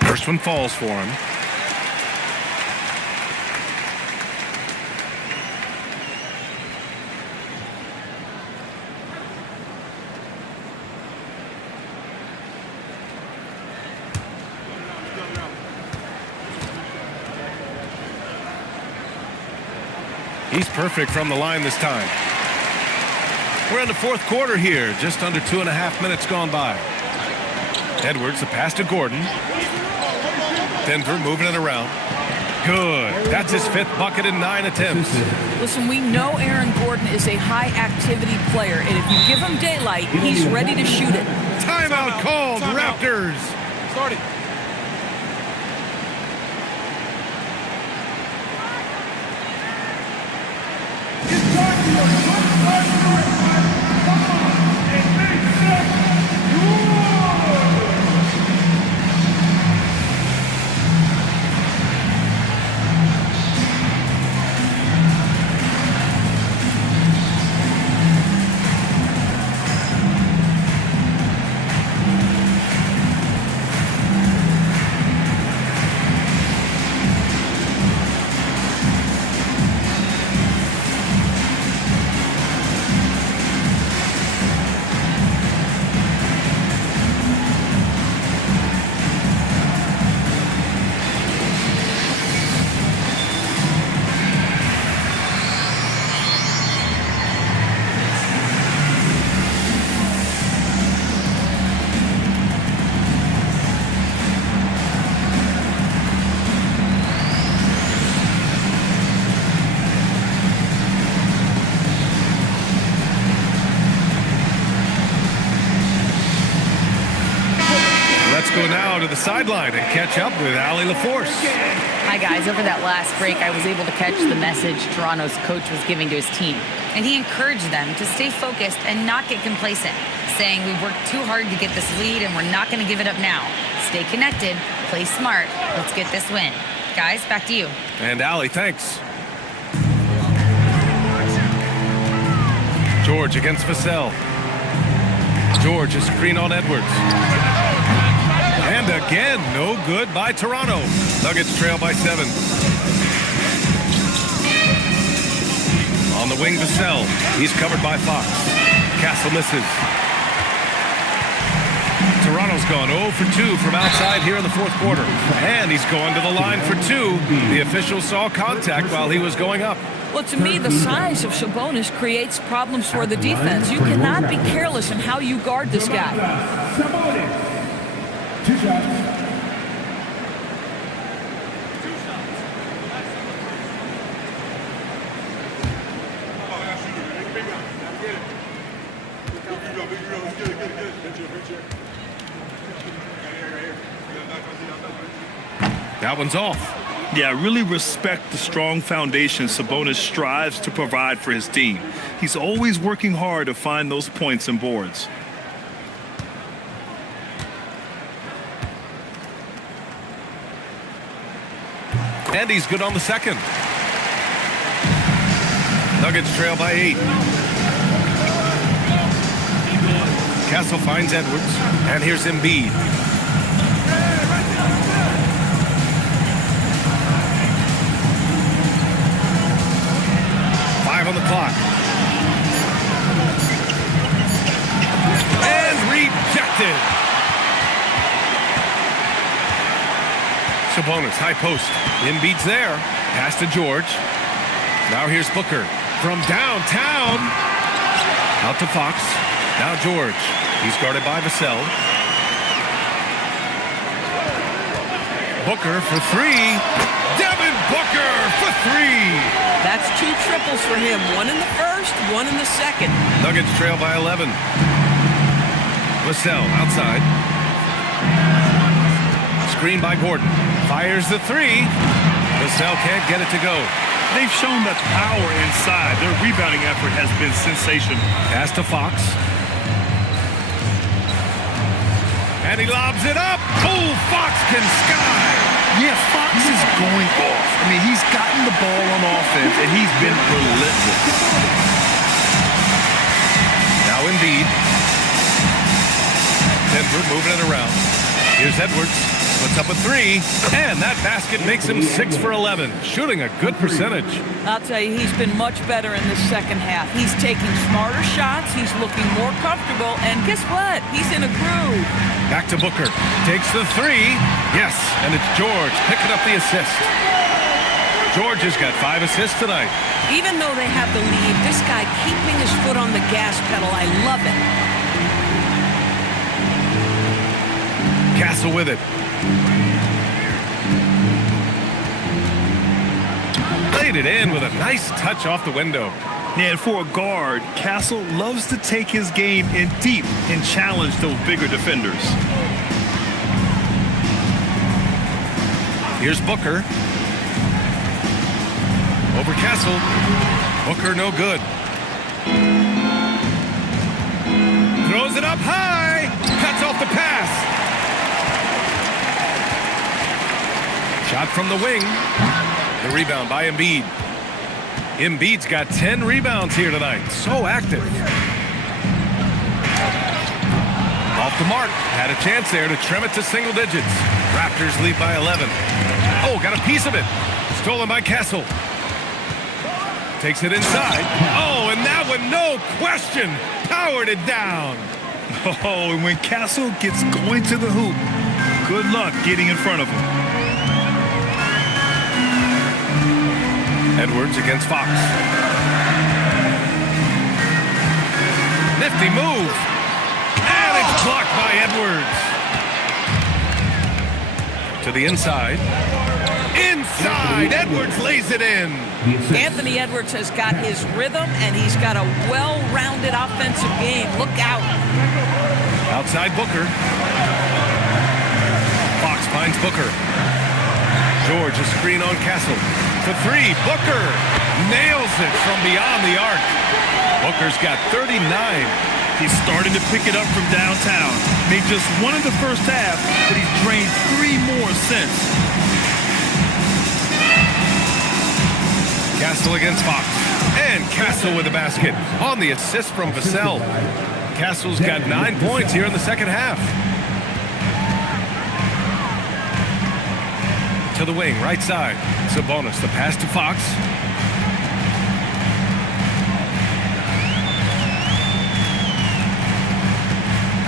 First one falls for him. He's perfect from the line this time. We're in the fourth quarter here, just under 2.5 minutes gone by. Edwards, the pass to Gordon. Denver moving it around. Good. That's his 5th bucket in 9 attempts. Listen, we know Aaron Gordon is a high-activity player, and if you give him daylight, he's ready to shoot it. Timeout called, Raptors. Started. Go now to the sideline and catch up with Allie LaForce. Hi, guys. Over that last break, I was able to catch the message Toronto's coach was giving to his team. And he encouraged them to stay focused and not get complacent, saying we worked too hard to get this lead and we're not going to give it up now. Stay connected, play smart. Let's get this win. Guys, back to you. And Allie, thanks. George against Vassell. George, a screen on Edwards. And again, no good by Toronto. Nuggets trail by 7. On the wing, Vassell. He's covered by Fox. Castle misses. Toronto's gone 0 for 2 from outside here in the fourth quarter. And he's going to the line for 2. The official saw contact while he was going up. Well, to me, the size of Sabonis creates problems for the defense. You cannot be careless in how you guard this guy. Sabonis. 2 shots. That one's off. Yeah, really respect the strong foundation Sabonis strives to provide for his team. He's always working hard to find those points and boards. And he's good on the second. Nuggets trail by 8. Castle finds Edwards. And here's Embiid. On the clock. And rejected. Sabonis, high post. Embiid's there. Pass to George. Now here's Booker. From downtown. Out to Fox. Now George. He's guarded by Vassell. Booker for three. Devin Booker for three. That's 2 triples for him. 1 in the first, 1 in the second. Nuggets trail by 11. Vassell outside. Screen by Gordon. Fires the three. Vassell can't get it to go. They've shown that power inside. Their rebounding effort has been sensational. Pass to Fox. And he lobs it up. Oh, Fox can sky. Yeah, Fox is going off. I mean, he's gotten the ball on offense, and he's been relentless. Now Embiid. Denver moving it around. Here's Edwards. Puts up a three. And that basket makes him 6 for 11. Shooting a good percentage. I'll tell you, he's been much better in the second half. He's taking smarter shots. He's looking more comfortable. And guess what? He's in a groove. Back to Booker. Takes the three. Yes, and it's George picking up the assist. George has got 5 assists tonight. Even though they have the lead, this guy keeping his foot on the gas pedal, I love it. Castle with it. Laid it in with a nice touch off the window. Yeah, and for a guard, Castle loves to take his game in deep and challenge those bigger defenders. Here's Booker. Over Castle. Booker no good. Throws it up high. Cuts off the pass. Shot from the wing. The rebound by Embiid. Embiid's got 10 rebounds here tonight. So active. Off the mark. Had a chance there to trim it to single digits. Raptors lead by 11. Oh, got a piece of it. Stolen by Castle. Takes it inside. Oh, and that one, no question, powered it down. Oh, and when Castle gets going to the hoop, good luck getting in front of him. Edwards against Fox. Nifty move. And it's blocked by Edwards. To the inside. Inside. Edwards lays it in. Anthony Edwards has got his rhythm, and he's got a well-rounded offensive game. Look out. Outside Booker. Fox finds Booker. George, a screen on Castle. For three, Booker nails it from beyond the arc. Booker's got 39. He's starting to pick it up from downtown. Made just 1 in the first half, but he's drained 3 more since. Castle against Fox. And Castle with the basket on the assist from Vassell. Castle's got 9 points here in the second half. To the wing, right side. Sabonis, the pass to Fox.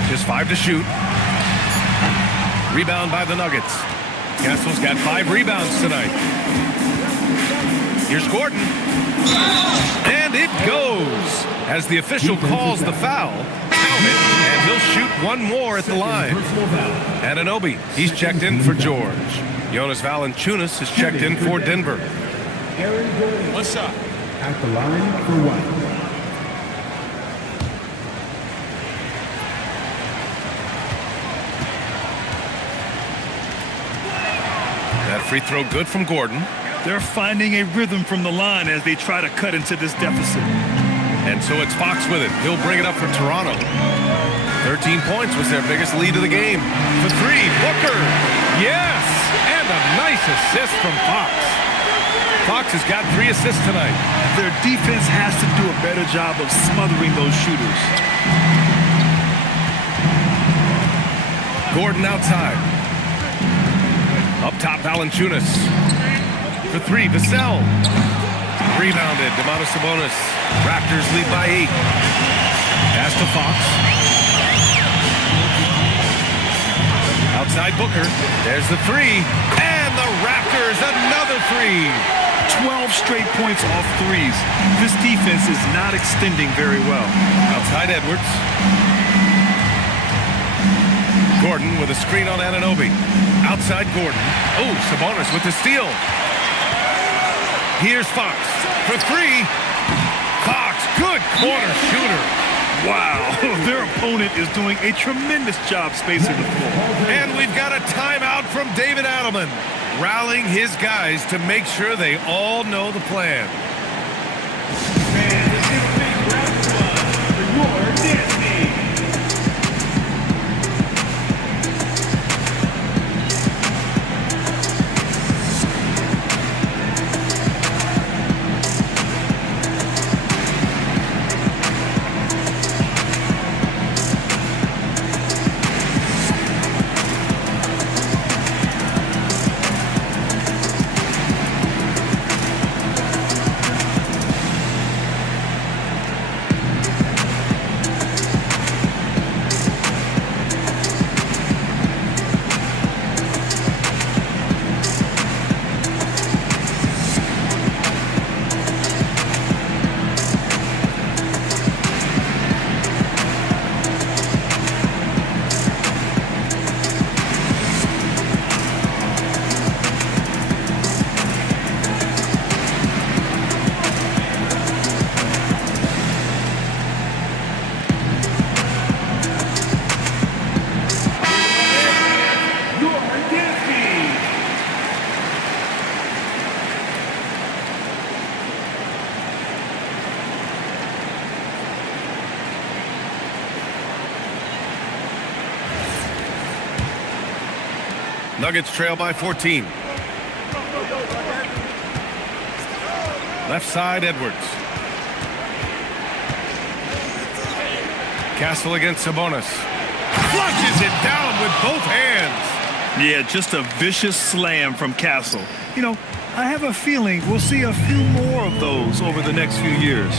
Just 5 to shoot. Rebound by the Nuggets. Castle's got 5 rebounds tonight. Here's Gordon. And it goes. As the official calls the foul, count it, and he'll shoot 1 more at the line. Anunoby, he's checked in for George. Jonas Valanciunas is checked in for Denver. 1 shot. At the line for 1. That free throw good from Gordon. They're finding a rhythm from the line as they try to cut into this deficit. And so it's Fox with it. He'll bring it up for Toronto. 13 points was their biggest lead of the game. For 3, Booker. Yes! And a nice assist from Fox. Fox has got 3 assists tonight. Their defense has to do a better job of smothering those shooters. Gordon outside. Up top, Valanciunas. For 3, Vassell. Rebounded, Sabonis. Raptors lead by 8. Pass to Fox. Outside Booker. There's the 3. And the Raptors, another 3. 12 straight points off threes. This defense is not extending very well. Outside Edwards. Gordon with a screen on Anunoby. Outside Gordon. Oh, Sabonis with the steal. Here's Fox for three. Fox, good corner shooter. Wow, their opponent is doing a tremendous job spacing the floor. And we've got a timeout from David Adelman, rallying his guys to make sure they all know the plan. Nuggets trail by 14. Left side, Edwards. Castle against Sabonis. Flushes it down with both hands. Yeah, just a vicious slam from Castle. You know, I have a feeling we'll see a few more of those over the next few years.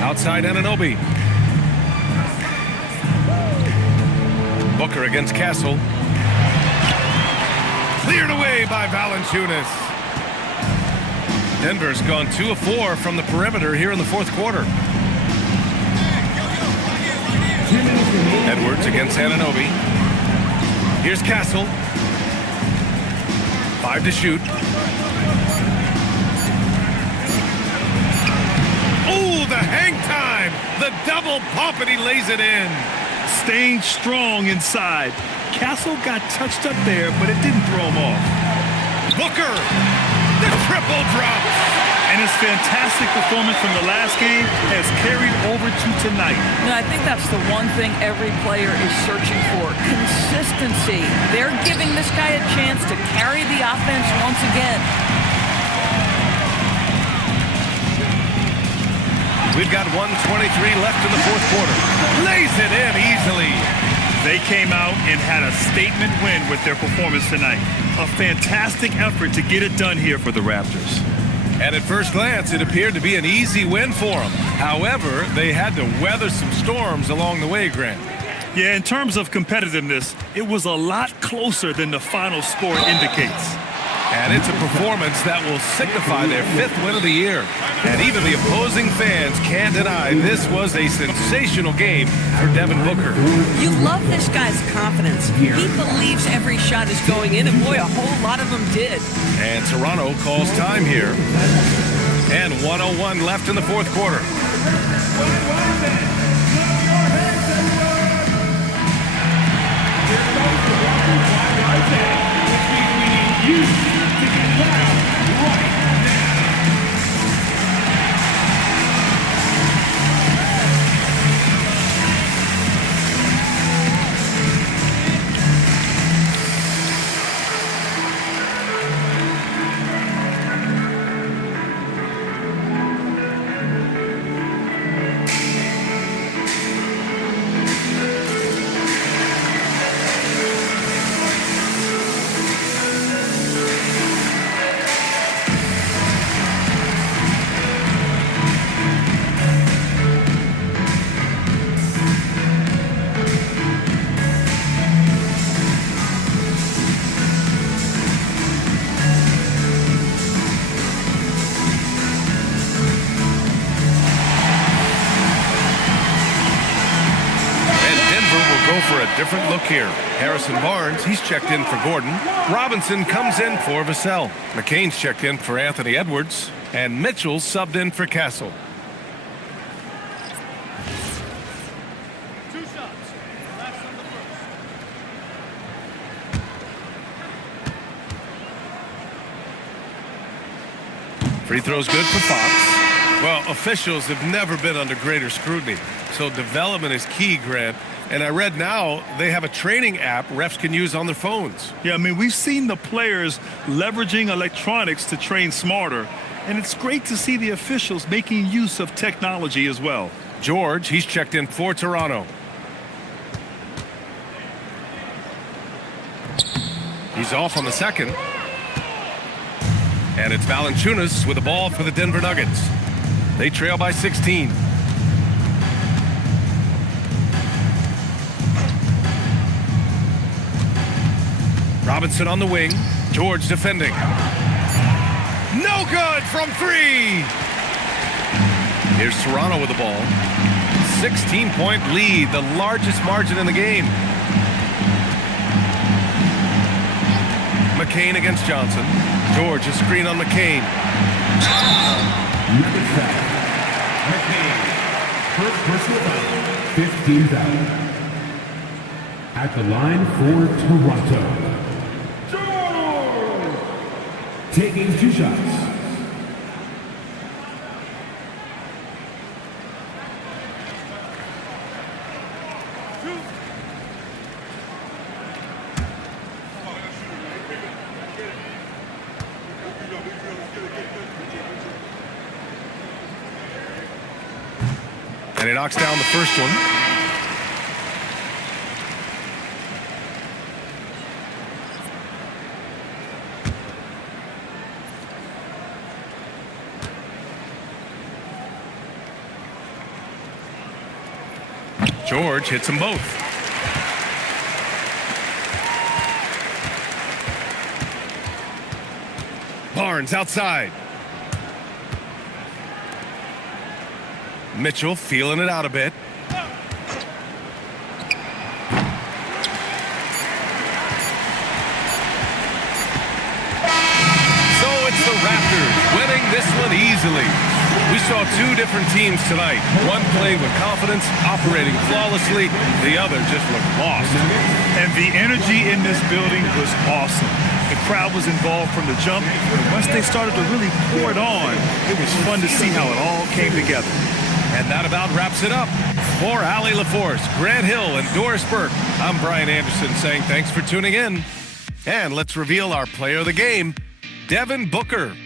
Outside Anunoby. Booker against Castle. Cleared away by Valanciunas. Denver's gone 2 of 4 from the perimeter here in the fourth quarter. Edwards against Anunoby. Here's Castle. 5 to shoot. Oh, the hang time. The double pump, and he lays it in. Staying strong inside. Castle got touched up there, but it didn't throw him off. Booker, the triple drop. And his fantastic performance from the last game has carried over to tonight. No, I think that's the one thing every player is searching for. Consistency. They're giving this guy a chance to carry the offense once again. We've got 1:23 left in the fourth quarter. Lays it in easily. They came out and had a statement win with their performance tonight. A fantastic effort to get it done here for the Raptors. And at first glance, it appeared to be an easy win for them. However, they had to weather some storms along the way, Grant. Yeah, in terms of competitiveness, it was a lot closer than the final score indicates. And it's a performance that will signify their 5th win of the year. And even the opposing fans can't deny this was a sensational game for Devin Booker. You love this guy's confidence. He believes every shot is going in, and boy, a whole lot of them did. And Toronto calls time here. And 1:01 left in the fourth quarter. for a different look here. Harrison Barnes, he's checked in for Gordon. Robinson comes in for Vassell. McCain's checked in for Anthony Edwards. And Mitchell's subbed in for Castle. Free throw's good for Fox. Well, officials have never been under greater scrutiny, so development is key, Grant. And I read now they have a training app refs can use on their phones. Yeah, I mean, we've seen the players leveraging electronics to train smarter, and it's great to see the officials making use of technology as well. George, he's checked in for Toronto. He's off on the second. And it's Valanciunas with the ball for the Denver Nuggets. They trail by 16. Robinson on the wing. George defending. No good from three. Here's Toronto with the ball. 16-point lead, the largest margin in the game. McCain against Johnson. George, a screen on McCain. McCain, first personal foul, 15 foul. At the line for Toronto. Taking 2 shots. And he knocks down the first one. George hits them both. Barnes outside. Mitchell feeling it out a bit. So it's the Raptors winning this one easily. We saw 2 different teams tonight. One played with confidence, operating flawlessly. The other just looked lost. And the energy in this building was awesome. The crowd was involved from the jump, and once they started to really pour it on, it was fun to see how it all came together. And that about wraps it up. For Allie LaForce, Grant Hill, and Doris Burke, I'm Brian Anderson saying thanks for tuning in. And let's reveal our player of the game, Devin Booker.